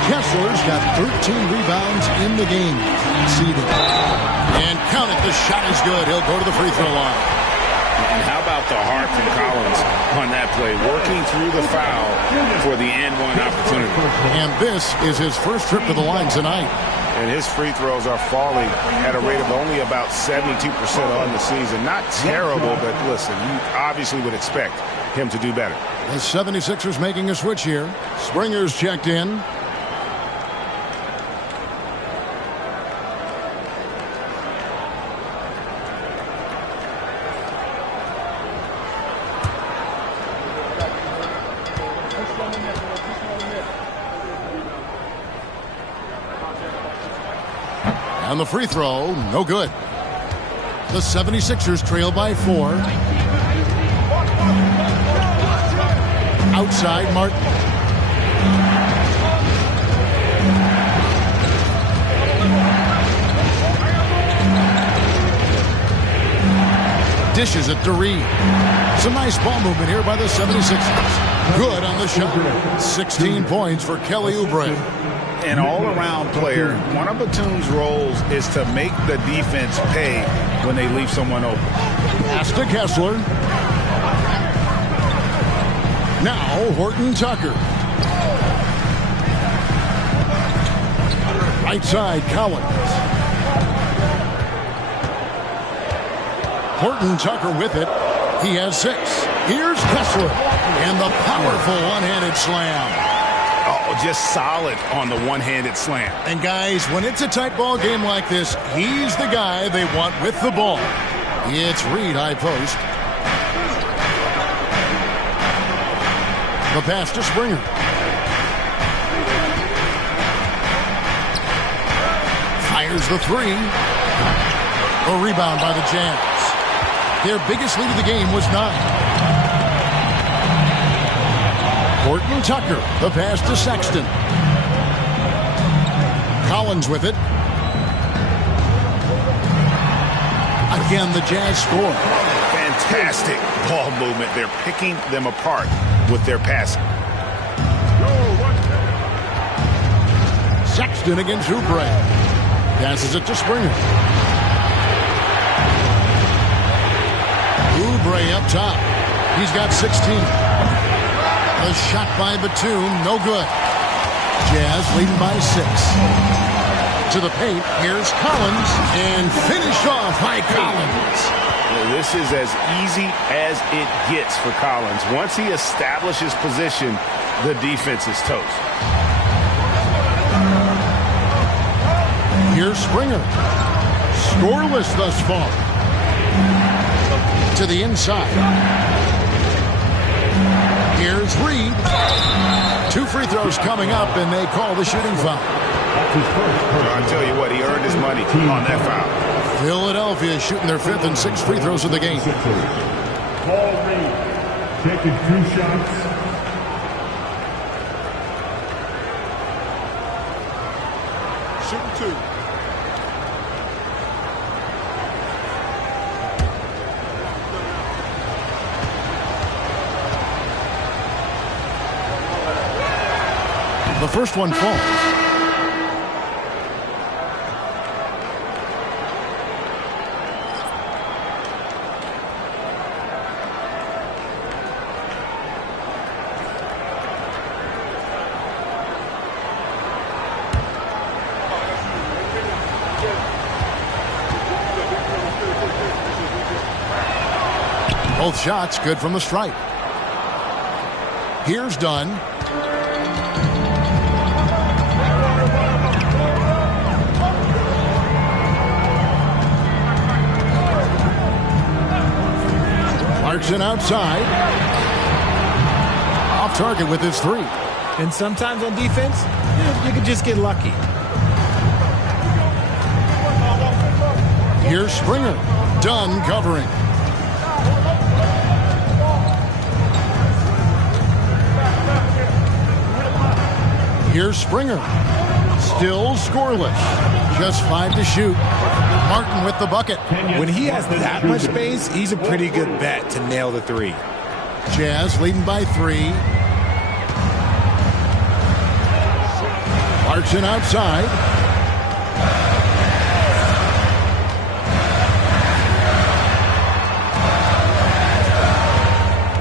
Kessler's got 13 rebounds in the game. Conceded. And count it, the shot is good. He'll go to the free throw line. And how about the heart from Collins on that play, working through the foul for the and-one opportunity. And this is his first trip to the line tonight. And his free throws are falling at a rate of only about 72% on the season. Not terrible, but listen, you obviously would expect him to do better. The 76ers making a switch here. Springer's checked in. And the free throw, no good. The 76ers trail by 4. Outside, Martin. Dishes it to Reed. Some nice ball movement here by the 76ers. Good on the shot. 16 points for Kelly Oubre. An all-around player. One of Batum's roles is to make the defense pay when they leave someone open. Pass to Kessler. Now Horton Tucker. Right side, Collins. Horton Tucker with it. He has 6. Here's Kessler. And the powerful one-handed slam. Oh, just solid on the one-handed slam. And guys, when it's a tight ball game like this, he's the guy they want with the ball. It's Reed, high post. The pass to Springer. Fires the 3. A rebound by the Jazz. Their biggest lead of the game was 9. Horton Tucker, the pass to Sexton. Collins with it. Again, the Jazz score. Fantastic ball movement. They're picking them apart with their passing. Sexton against Oubre. Passes it to Springer. Oubre up top. He's got 16. A shot by Batum, no good. Jazz leading by 6. To the paint, here's Collins, and finished off by Collins. Well, this is as easy as it gets for Collins. Once he establishes position, the defense is toast. Here's Springer. Scoreless thus far. To the inside. Here's Reed. 2 free throws coming up, and they call the shooting foul. I tell you what, he earned his money on that foul. Philadelphia shooting their 5th and 6th free throws of the game. Paul Reed taking 2 shots. Shooting 2. The first one falls. Both shots good from the stripe. Here's Dunn. Clarkson outside. Off target with his 3. And sometimes on defense, you can just get lucky. Here's Springer. Dunn covering. Here's Springer. Still scoreless. Just 5 to shoot. Martin with the bucket. When he has that much space, he's a pretty good bet to nail the 3. Jazz leading by 3. Clarkson outside.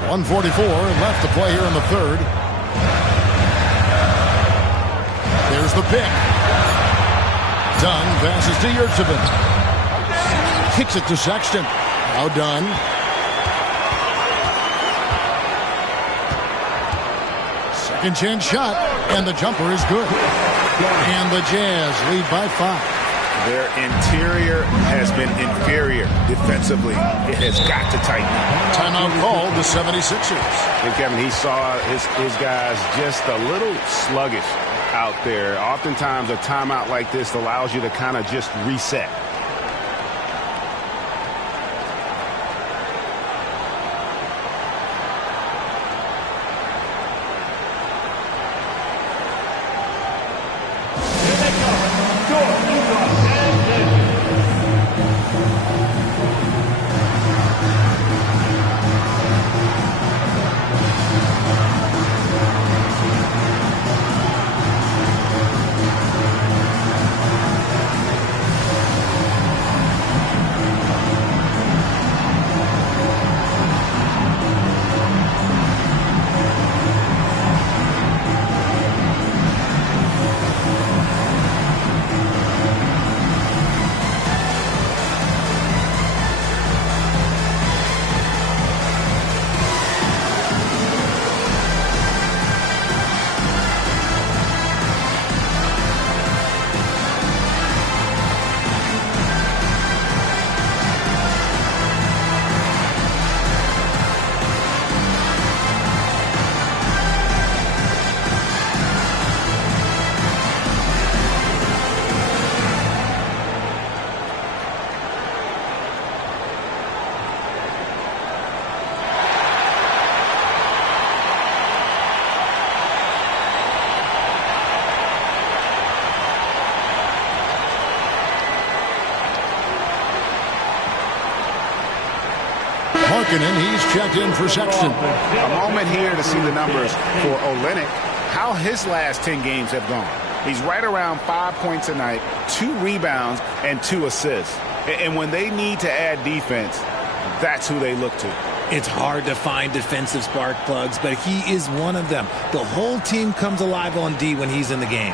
.144 left to play here in the 3rd. There's the pick. Dunn passes to Yurtsevin. Kicks it to Sexton. Now Dunn. Second chance shot, and the jumper is good. And the Jazz lead by 5. Their interior has been inferior defensively. It has got to tighten up. Timeout called the 76ers. And Kevin, he saw his guys just a little sluggish out there. Oftentimes a timeout like this allows you to kind of just reset. Markkanen, he's checked in for Sexton. A moment here to see the numbers for Olynyk, how his last 10 games have gone. He's right around 5 points a night, 2 rebounds, and 2 assists. And when they need to add defense, that's who they look to. It's hard to find defensive spark plugs, but he is one of them. The whole team comes alive on D when he's in the game.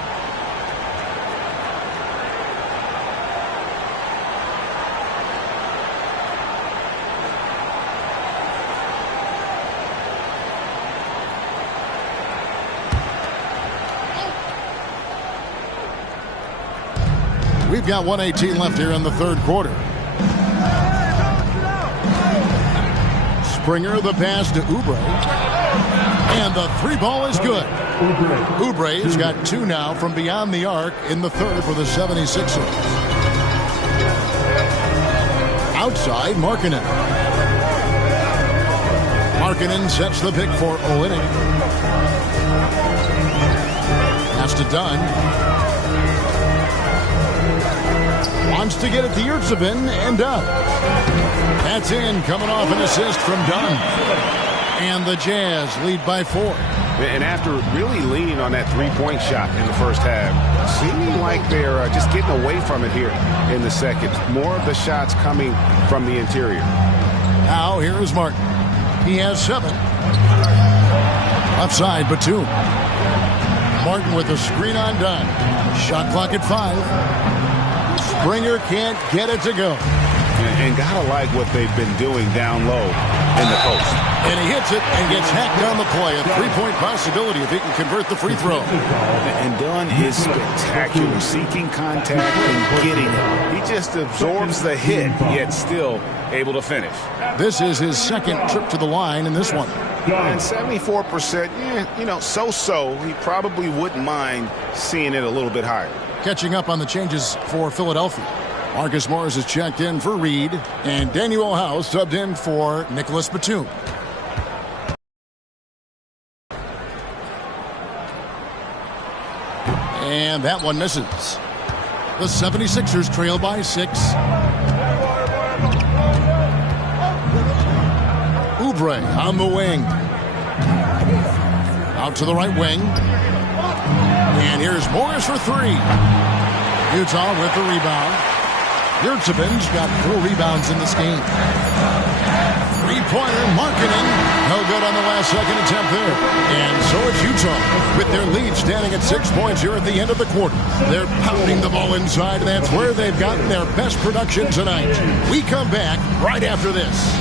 We've got 1:18 left here in the third quarter. Springer, the pass to Oubre. And the 3 ball is good. Oubre has got 2 now from beyond the arc in the third for the 76ers. Outside, Markkanen. Markkanen sets the pick for Olynyk. Pass to Dunn. Wants to get it to Yurtsevin and Dunn. That's in, coming off an assist from Dunn. And the Jazz lead by 4. And after really leaning on that three-point shot in the first half, seeming like they're just getting away from it here in the second. More of the shots coming from the interior. Now here is Martin. He has 7. Left side, Batum. Martin with a screen on Dunn. Shot clock at 5. Springer can't get it to go. And gotta like what they've been doing down low in the post. And he hits it and gets hacked on the play. A 3-point possibility if he can convert the free throw. And Dunn is spectacular, seeking contact and getting it. He just absorbs the hit, yet still able to finish. This is his second trip to the line in this one. And 74%, so-so. He probably wouldn't mind seeing it a little bit higher. Catching up on the changes for Philadelphia. Marcus Morris has checked in for Reed, and Daniel House subbed in for Nicholas Batum. And that one misses. The 76ers trail by 6. Oubre on the wing. Out to the right wing. And here's Morris for 3. Utah with the rebound. Yurtseven's got 4 rebounds in this game. 3-pointer, Markkanen. No good on the last second attempt there. And so it's Utah with their lead standing at 6 points here at the end of the quarter. They're pounding the ball inside, and that's where they've gotten their best production tonight. We come back right after this.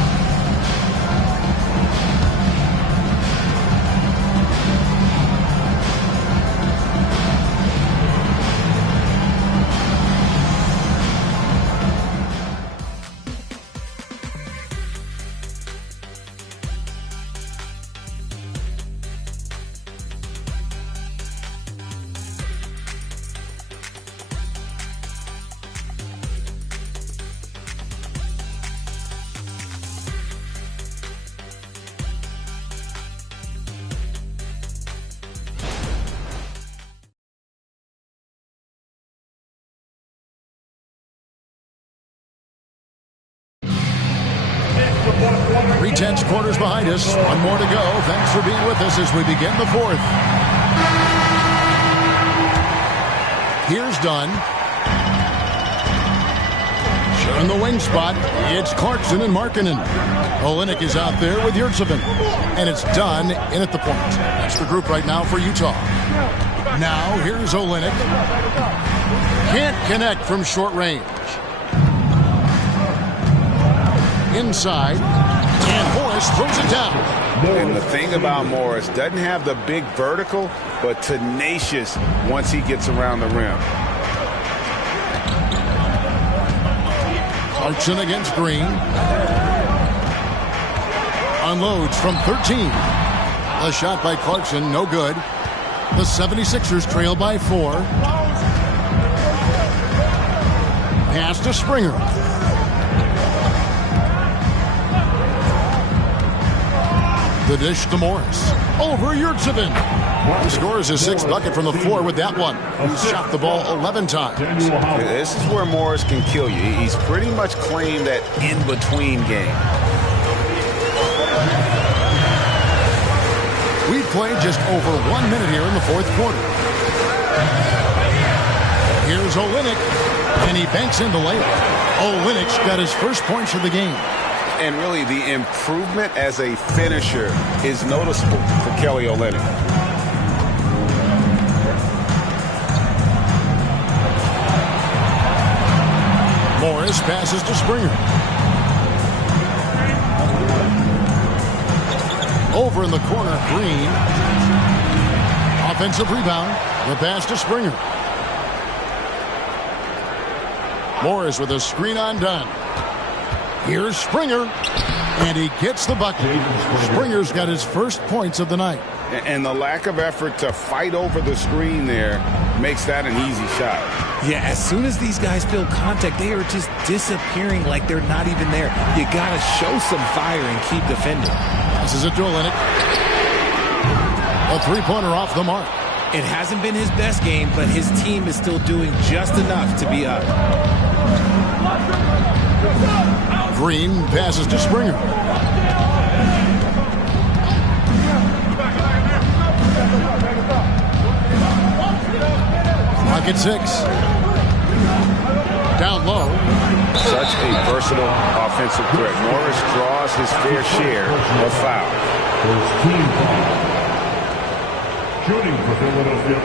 Tense quarters behind us. One more to go. Thanks for being with us as we begin the fourth. Here's Dunn. Sharing the wing spot. It's Clarkson and Markkanen. Olynyk is out there with Yurtseven. And it's Dunn in at the point. That's the group right now for Utah. Now here's Olynyk. Can't connect from short range. Inside. And Morris throws it down. And the thing about Morris, doesn't have the big vertical, but tenacious once he gets around the rim. Clarkson against Green. Unloads from 13. A shot by Clarkson, no good. The 76ers trail by 4. Pass to Springer. The dish to Morris. Over Yurtseven. He scores his 6th bucket from the floor with that one. He's shot the ball 11 times. This is where Morris can kill you. He's pretty much claimed that in-between game. We've played just over 1 minute here in the fourth quarter. Here's Olynyk, and he banks in the layup. Olynyk's got his first points of the game. And really, the improvement as a finisher is noticeable for Kelly Olynyk. Morris passes to Springer. Over in the corner, Green. Offensive rebound. The pass to Springer. Morris with a screen on Dunn. Here's Springer, and he gets the bucket. Springer's got his first points of the night. And the lack of effort to fight over the screen there makes that an easy shot. Yeah, as soon as these guys feel contact, they are just disappearing like they're not even there. You got to show some fire and keep defending. Passes it to Olynyk. A three-pointer off the mark. It hasn't been his best game, but his team is still doing just enough to be up. Green passes to Springer. Pocket 6. Down low. Such a versatile offensive threat. Morris draws his fair share of fouls. First team foul. Shooting for Philadelphia,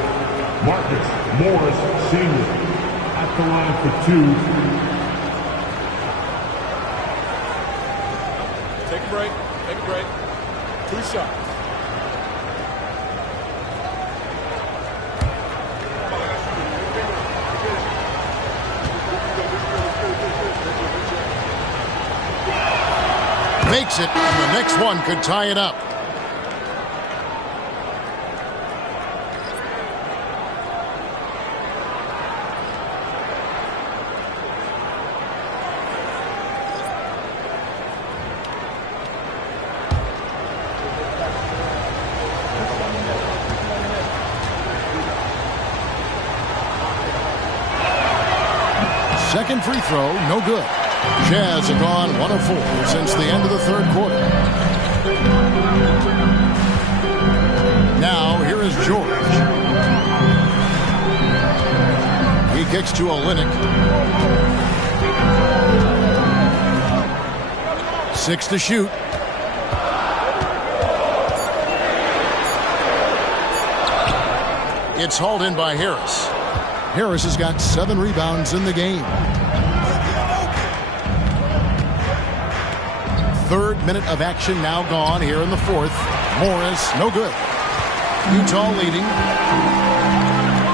Marcus Morris Sr. at the line for 2. Take a break. Take a break. 2 shots. Makes it, and the next one could tie it up. Second free throw, no good. Jazz have gone 1 of 4 since the end of the third quarter. Now, here is George. He kicks to Olynyk. 6 to shoot. It's hauled in by Harris. Harris has got 7 rebounds in the game. Third minute of action now gone here in the fourth. Morris, no good. Utah leading.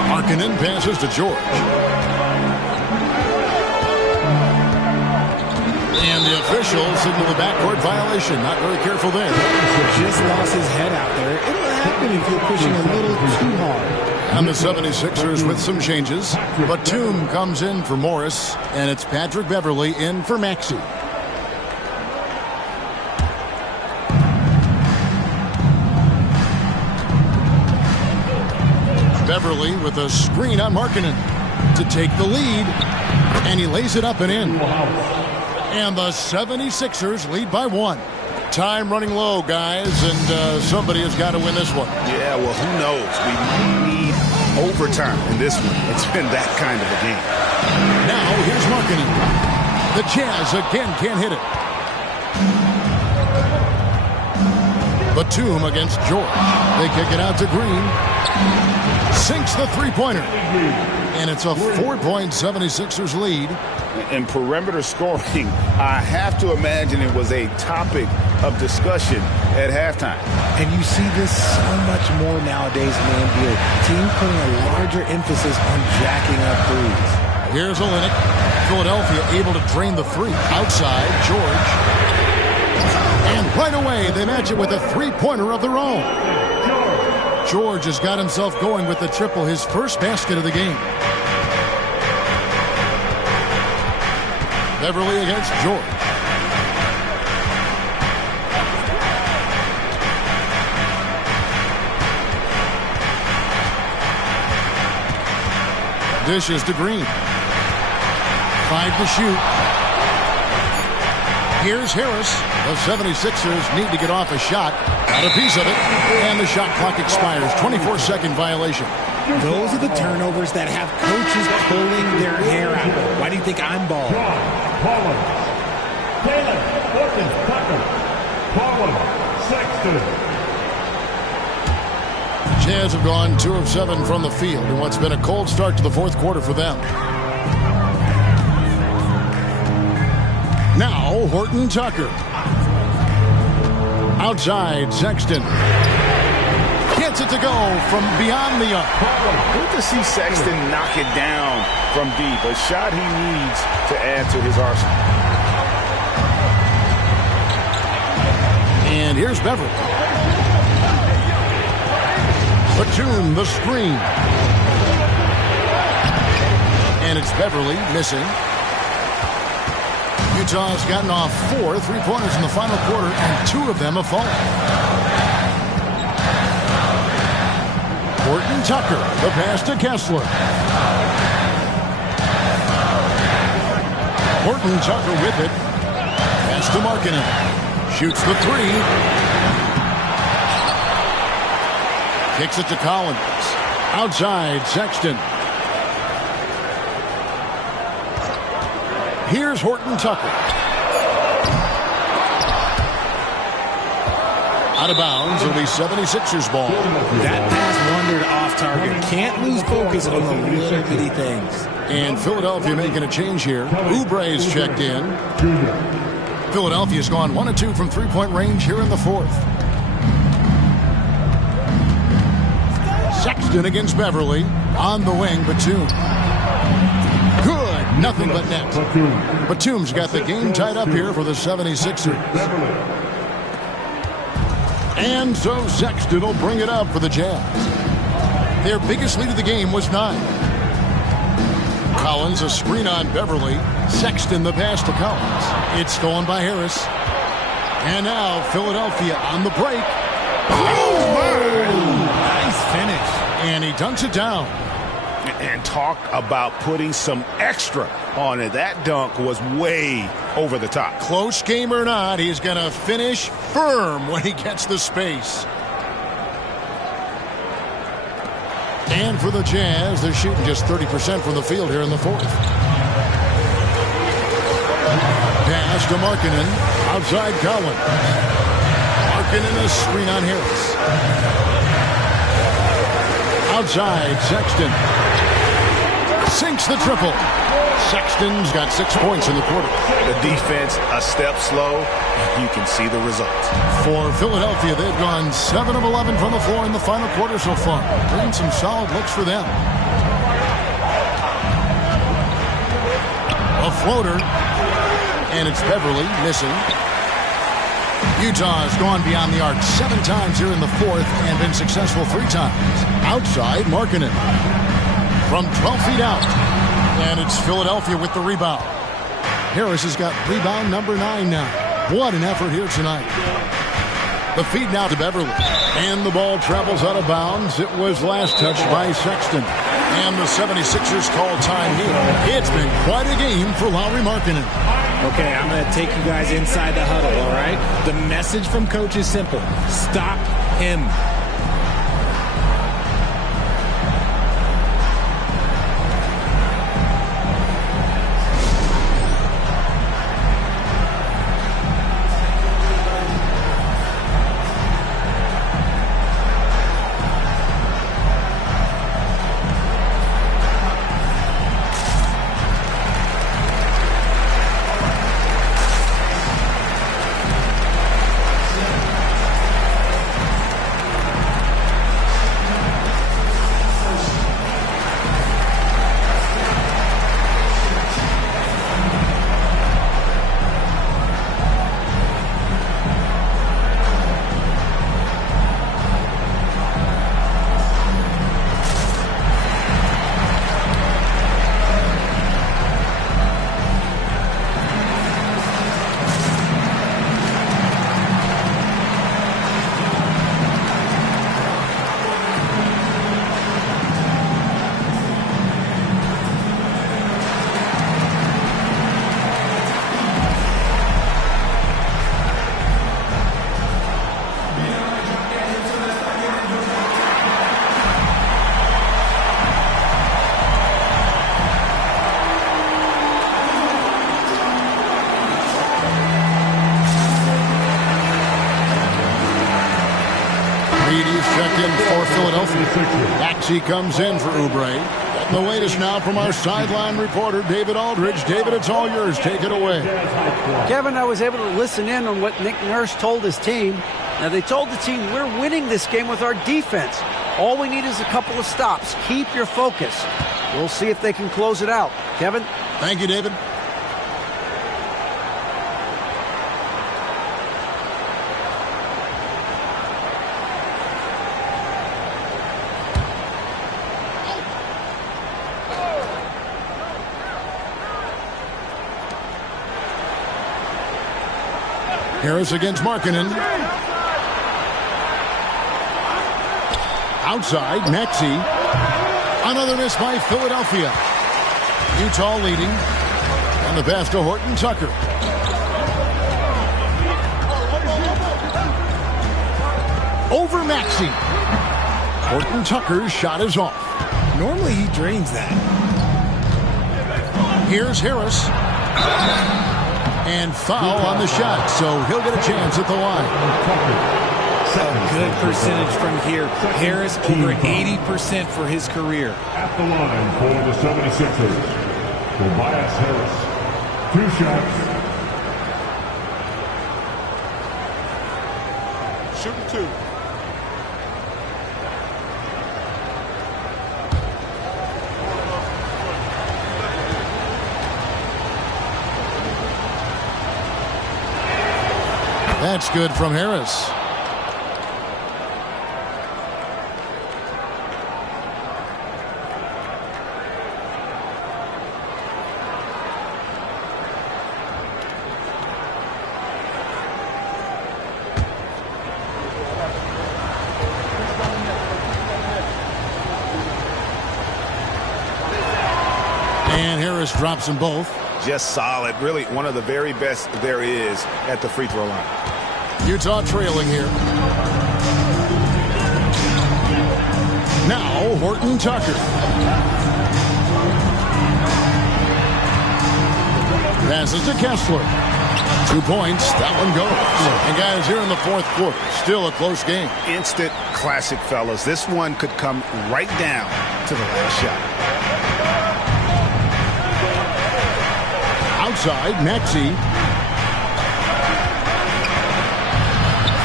Markkanen passes to George. And the officials signal the backcourt violation. Not very careful there. Just lost his head out there. It'll happen if you're pushing a little too hard. And the 76ers with some changes. Batum comes in for Morris, and it's Patrick Beverley in for Maxey. Beverley with a screen on Markkanen to take the lead, and he lays it up and in. And the 76ers lead by 1. Time running low, guys, and somebody has got to win this one. Yeah, well, who knows? We might need overtime in this one. It's been that kind of a game. Now, here's Markkanen. The Jazz again can't hit it. Batum against George. They kick it out to Green. Sinks the three-pointer. And it's a 4-point 76ers lead. In perimeter scoring, I have to imagine it was a topic of discussion at halftime. And you see this so much more nowadays in the NBA. Teams putting a larger emphasis on jacking up threes. Here's Olynyk. Philadelphia able to drain the three. Outside, George. And right away, they match it with a three-pointer of their own. George has got himself going with the triple, his first basket of the game. Beverley against George. Dishes to Green. 5 to shoot. Here's Harris. The 76ers need to get off a shot. Got a piece of it. And the shot clock expires. 24-second violation. Those are the turnovers that have coaches pulling their hair out. Why do you think I'm balling? Collins, Taylor, Horton, Tucker, Collins, Sexton. Jazz have gone 2 of 7 from the field in what's been a cold start to the fourth quarter for them. Now, Horton Tucker. Outside, Sexton. Gets it to go from beyond the arc. Good to see Sexton knock it down from deep. A shot he needs to add to his arsenal. And here's Beverly. Batum, the screen. And it's Beverly missing. Utah's gotten off 4 3-pointers in the final quarter, and 2 of them have fallen. Horton Tucker, the pass to Kessler. Horton Tucker with it. Pass to Markkanen. Shoots the 3. Kicks it to Collins. Outside, Sexton. Here's Horton Tucker. Out of bounds. It'll be 76ers ball. That pass wandered off target. Can't lose focus on the little bitty things. And Philadelphia making a change here. Oubre's checked in. Philadelphia's gone 1 of 2 from three-point range here in the fourth. Sexton against Beverly. On the wing, Batum. Good. Nothing but net. Batum's got the game tied up here for the 76ers. And so Sexton will bring it up for the Jazz. Their biggest lead of the game was 9. Collins, a screen on Beverly. Sexton, the pass to Collins. It's stolen by Harris. And now Philadelphia on the break. Nice finish. And he dunks it down. And talk about putting some extra on it. That dunk was way over the top. Close game or not, he's going to finish firm when he gets the space. And for the Jazz, they're shooting just 30% from the field here in the fourth. Pass to Markkanen. Outside Collins. Markkanen, a screen on Harris. Outside, Sexton. Sinks the triple. Sexton's got 6 points in the quarter. The defense a step slow, and you can see the results. For Philadelphia, they've gone 7 of 11 from the floor in the final quarter so far. Bringing some solid looks for them. A floater. And it's Beverly missing. Utah's gone beyond the arc 7 times here in the fourth and been successful 3 times. Outside, Markkanen. From 12 feet out. And it's Philadelphia with the rebound. Harris has got rebound number 9 now. What an effort here tonight. The feed now to Beverly. And the ball travels out of bounds. It was last touched by Sexton. And the 76ers call time here. It's been quite a game for Lauri Markkanen. Okay, I'm going to take you guys inside the huddle, all right? The message from Coach is simple. Stop him. check in for Philadelphia. Maxey comes in for Oubre. Getting the latest now from our sideline reporter, David Aldridge. David, it's all yours. Take it away. Kevin, I was able to listen in on what Nick Nurse told his team. Now, they told the team, we're winning this game with our defense. All we need is a couple of stops. Keep your focus. We'll see if they can close it out. Kevin? Thank you, David. Harris against Markkanen. Outside, Maxey. Another miss by Philadelphia. Utah leading. And the pass to Horton Tucker. Over Maxey. Horton Tucker's shot is off. Normally he drains that. Here's Harris. And foul on the shot, so he'll get a chance at the line. A good percentage from here. Harris over 80% for his career. At the line for the 76ers, Tobias Harris. 2 shots. Shooting 2. That's good from Harris. And Harris drops them both. Just solid. Really one of the very best there is at the free throw line. Utah trailing here. Now Horton Tucker. Passes to Kessler. 2 points. That one goes. And guys, here in the fourth quarter, still a close game. Instant classic, fellas. This one could come right down to the last shot. Outside, Maxey.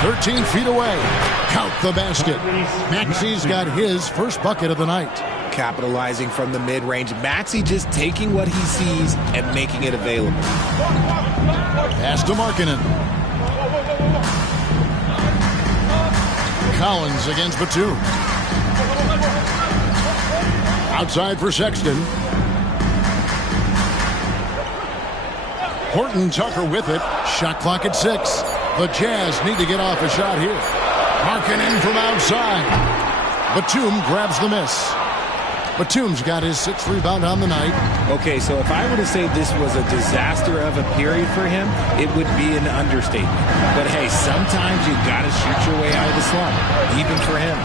13 feet away. Count the basket. Maxey's got his first bucket of the night. Capitalizing from the mid-range. Maxey just taking what he sees and making it available. Pass to Markkanen. Collins against Batum. Outside for Sexton. Horton Tucker with it. Shot clock at 6. The Jazz need to get off a shot here. Markkanen from outside. Batum grabs the miss. Batum's got his 6th rebound on the night. Okay, so if I were to say this was a disaster of a period for him, it would be an understatement. But hey, sometimes you got to shoot your way out of the slump, even for him.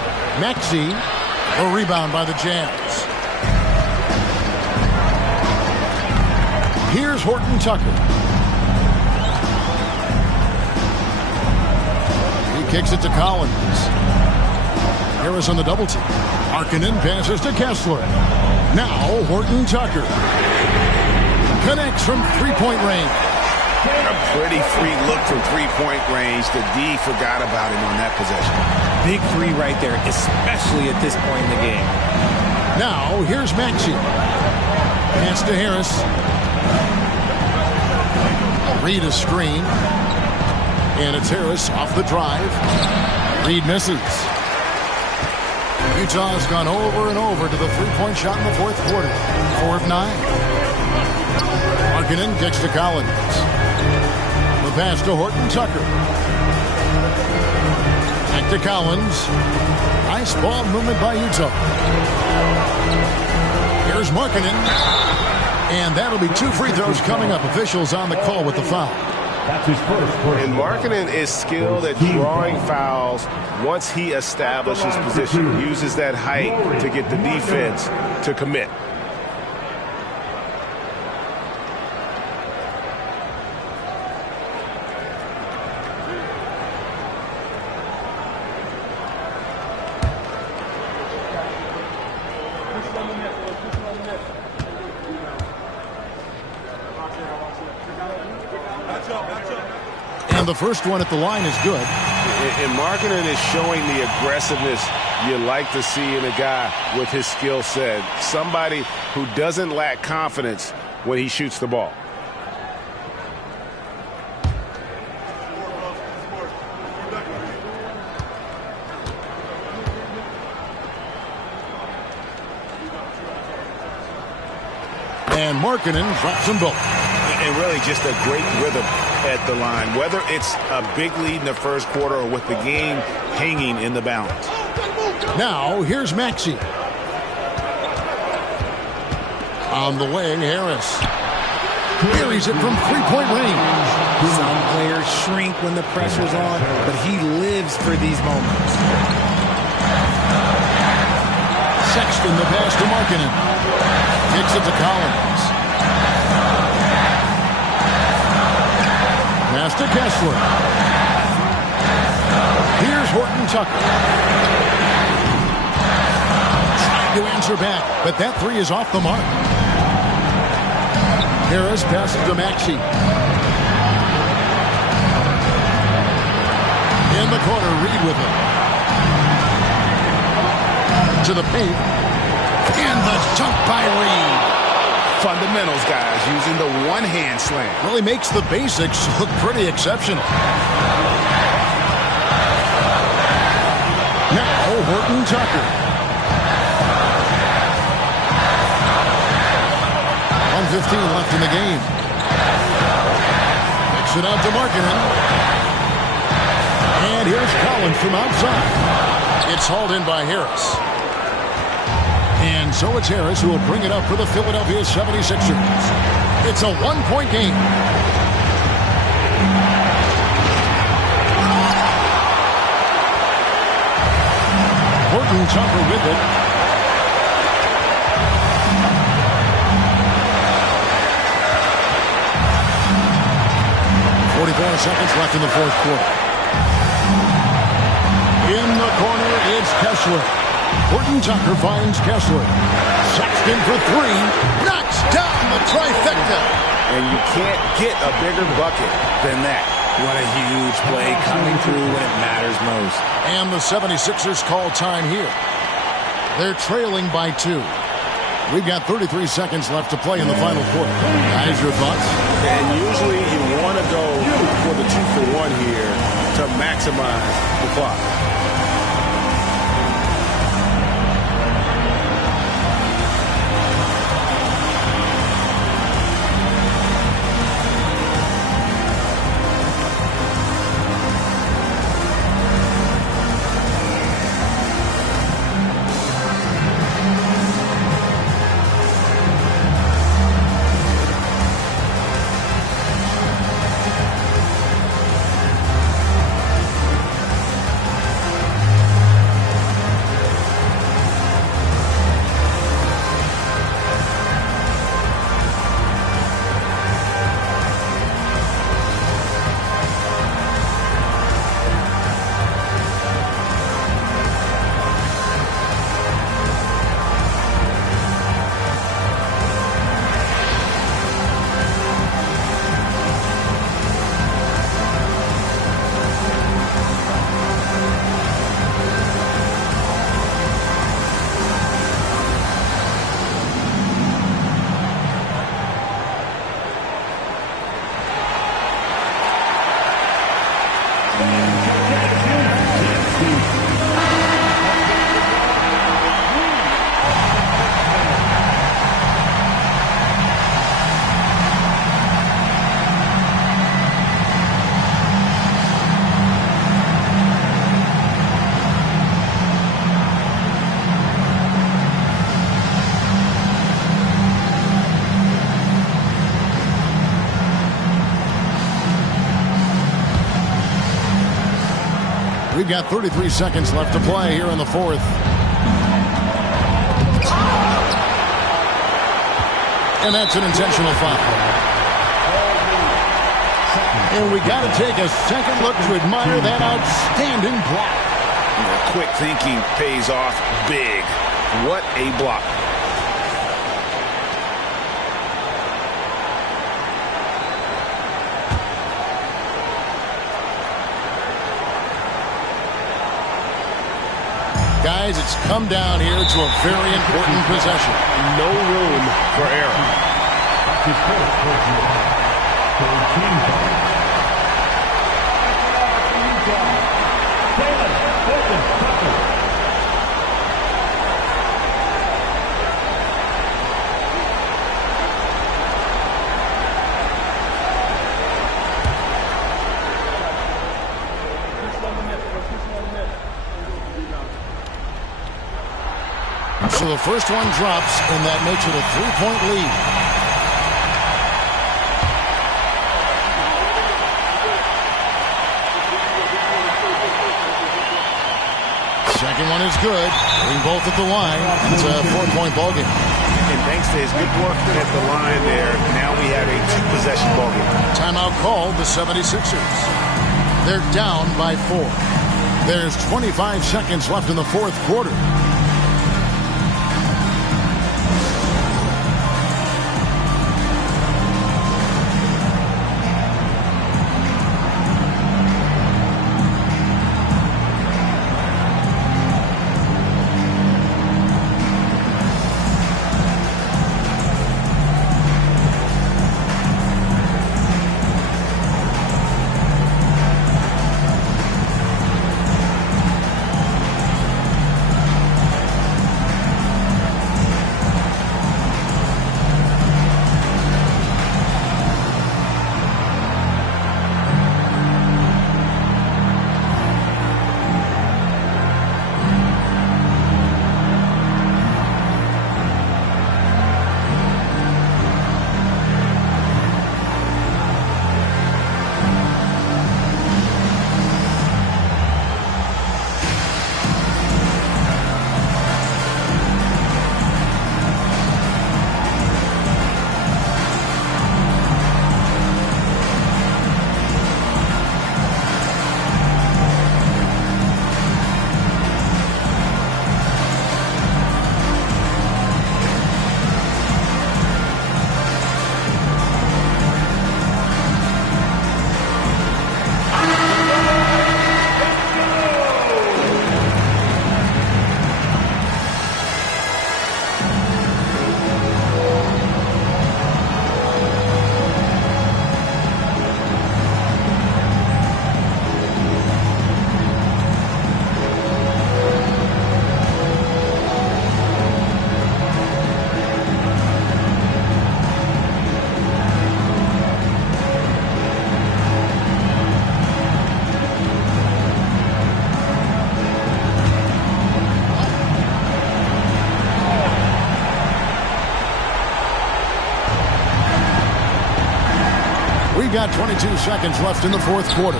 Maxey, a rebound by the Jazz. Here's Horton Tucker. He kicks it to Collins. Harris on the double team. Markkanen passes to Kessler. Now Horton Tucker. Connects from three-point range. A pretty free look from three-point range. The D forgot about him on that possession. Big three right there, especially at this point in the game. Now here's Maxey. Pass to Harris. Reed a screen. And it's Harris off the drive. Reed misses. Utah's gone over and over to the three-point shot in the fourth quarter. 4 of 9. Markkanen kicks to Collins. The pass to Horton Tucker. Back to Collins. Nice ball movement by Utah. Here's Markkanen. And that'll be 2 free throws coming up. Officials on the call with the foul. That's his first. And Markkanen is skilled at drawing fouls once he establishes position, uses that height to get the defense to commit. And the first one at the line is good. And Markkanen is showing the aggressiveness you like to see in a guy with his skill set. Somebody who doesn't lack confidence when he shoots the ball. And Markkanen drops them both. And really just a great rhythm at the line, whether it's a big lead in the first quarter or with the game hanging in the balance. Now, here's Maxey. On the wing, Harris. Buries it from three-point range. Some players shrink when the pressure's on, but he lives for these moments. Sexton, the pass to Markkanen. Kicks it to Collins. Pass to Kessler. Here's Horton Tucker. Trying to answer back, but that three is off the mark. Harris passes to Maxey. In the corner, Reed with it. To the paint. And the dunk by Reed. Fundamentals, guys, using the one-hand slam. Really makes the basics look pretty exceptional. Now, Horton Tucker. 1:15 left in the game. Kicks it out to Markkanen. And here's Collins from outside. It's hauled in by Harris. And so it's Harris who will bring it up for the Philadelphia 76ers. It's a one-point game. Horton Tucker with it. Seconds left in the fourth quarter. In the corner, it's Kessler. Horton Tucker finds Kessler. Sexton for three. Knocks down the trifecta. And you can't get a bigger bucket than that. What a huge play coming through when it matters most. And the 76ers call time here. They're trailing by 2. We've got 33 seconds left to play in the final quarter. Guys, your thoughts? And usually you want to go for the 2-for-1 here to maximize the clock. We've got 33 seconds left to play here in the fourth. And that's an intentional foul. And we got to take a second look to admire that outstanding block. Quick thinking pays off big. What a block. Guys, it's come down here to a very important possession. No room for error. So the first one drops, and that makes it a 3-point lead. Second one is good. Bring both at the line. It's a 4-point ball game. And thanks to his good work at the line there, now we have a 2-possession ball game. Timeout called the 76ers. They're down by 4. There's 25 seconds left in the fourth quarter. We've got 22 seconds left in the fourth quarter.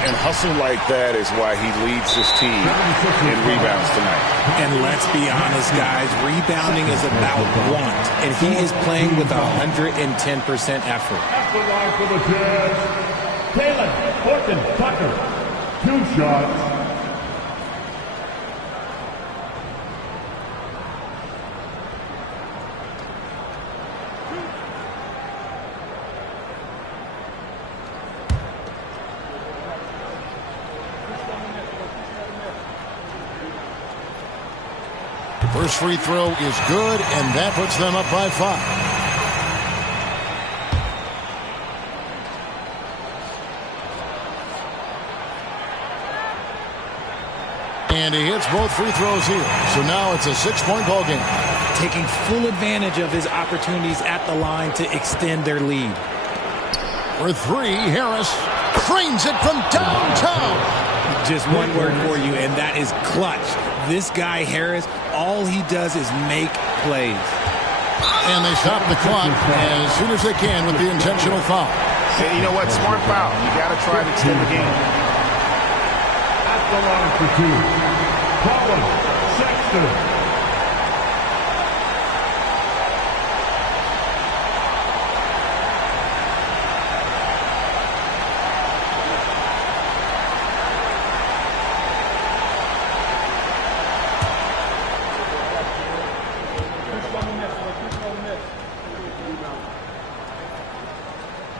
And hustle like that is why he leads his team in rebounds tonight. And let's be honest, guys, rebounding is about want, and he is playing with 110% effort. At the line for the Jazz, Taylor Horton Tucker, 2 shots. First free throw is good, and that puts them up by 5. And he hits both free throws here. So now it's a 6-point ball game. Taking full advantage of his opportunities at the line to extend their lead. For 3, Harris frames it from downtown. Just one word for you, and that is clutch. This guy, Harris, all he does is make plays. And they stop the clock as soon as they can with the intentional foul. And you know what? Smart foul. You got to try to extend the game. At the line for 2, Colin Sexton.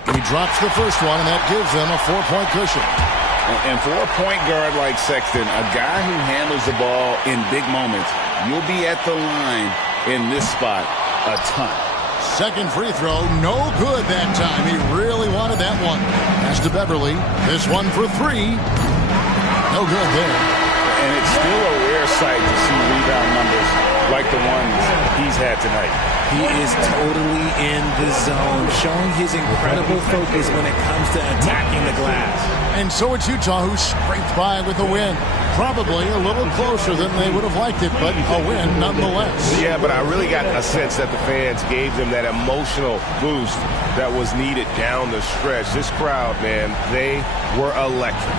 He drops the first one, and that gives them a 4-point cushion. And for a point guard like Sexton, a guy who handles the ball in big moments, you'll be at the line in this spot a ton. Second free throw, no good that time. He really wanted that one. Pass to Beverly. This one for three. No good there. And it's still a rare sight to see rebound numbers like the ones he's had tonight. He is totally in the zone, showing his incredible focus when it comes to attacking the glass. And so it's Utah who scraped by with a win. Probably a little closer than they would have liked it, but a win nonetheless. Yeah, but I really got a sense that the fans gave them that emotional boost that was needed down the stretch. This crowd, man, they were electric.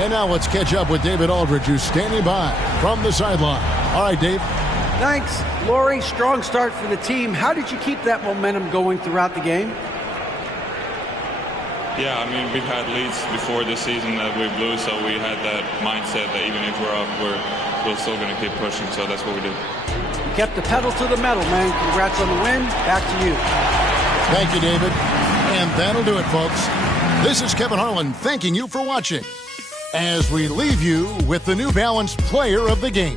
And now let's catch up with David Aldridge, who's standing by from the sideline. All right, Dave. Thanks, Laurie. Strong start for the team. How did you keep that momentum going throughout the game? Yeah, I mean, we've had leads before this season that we blew, so we had that mindset that even if we're up, we're still going to keep pushing, so that's what we did. You kept the pedal to the metal, man. Congrats on the win. Back to you. Thank you, David. And that'll do it, folks. This is Kevin Harlan thanking you for watching as we leave you with the New Balance Player of the Game.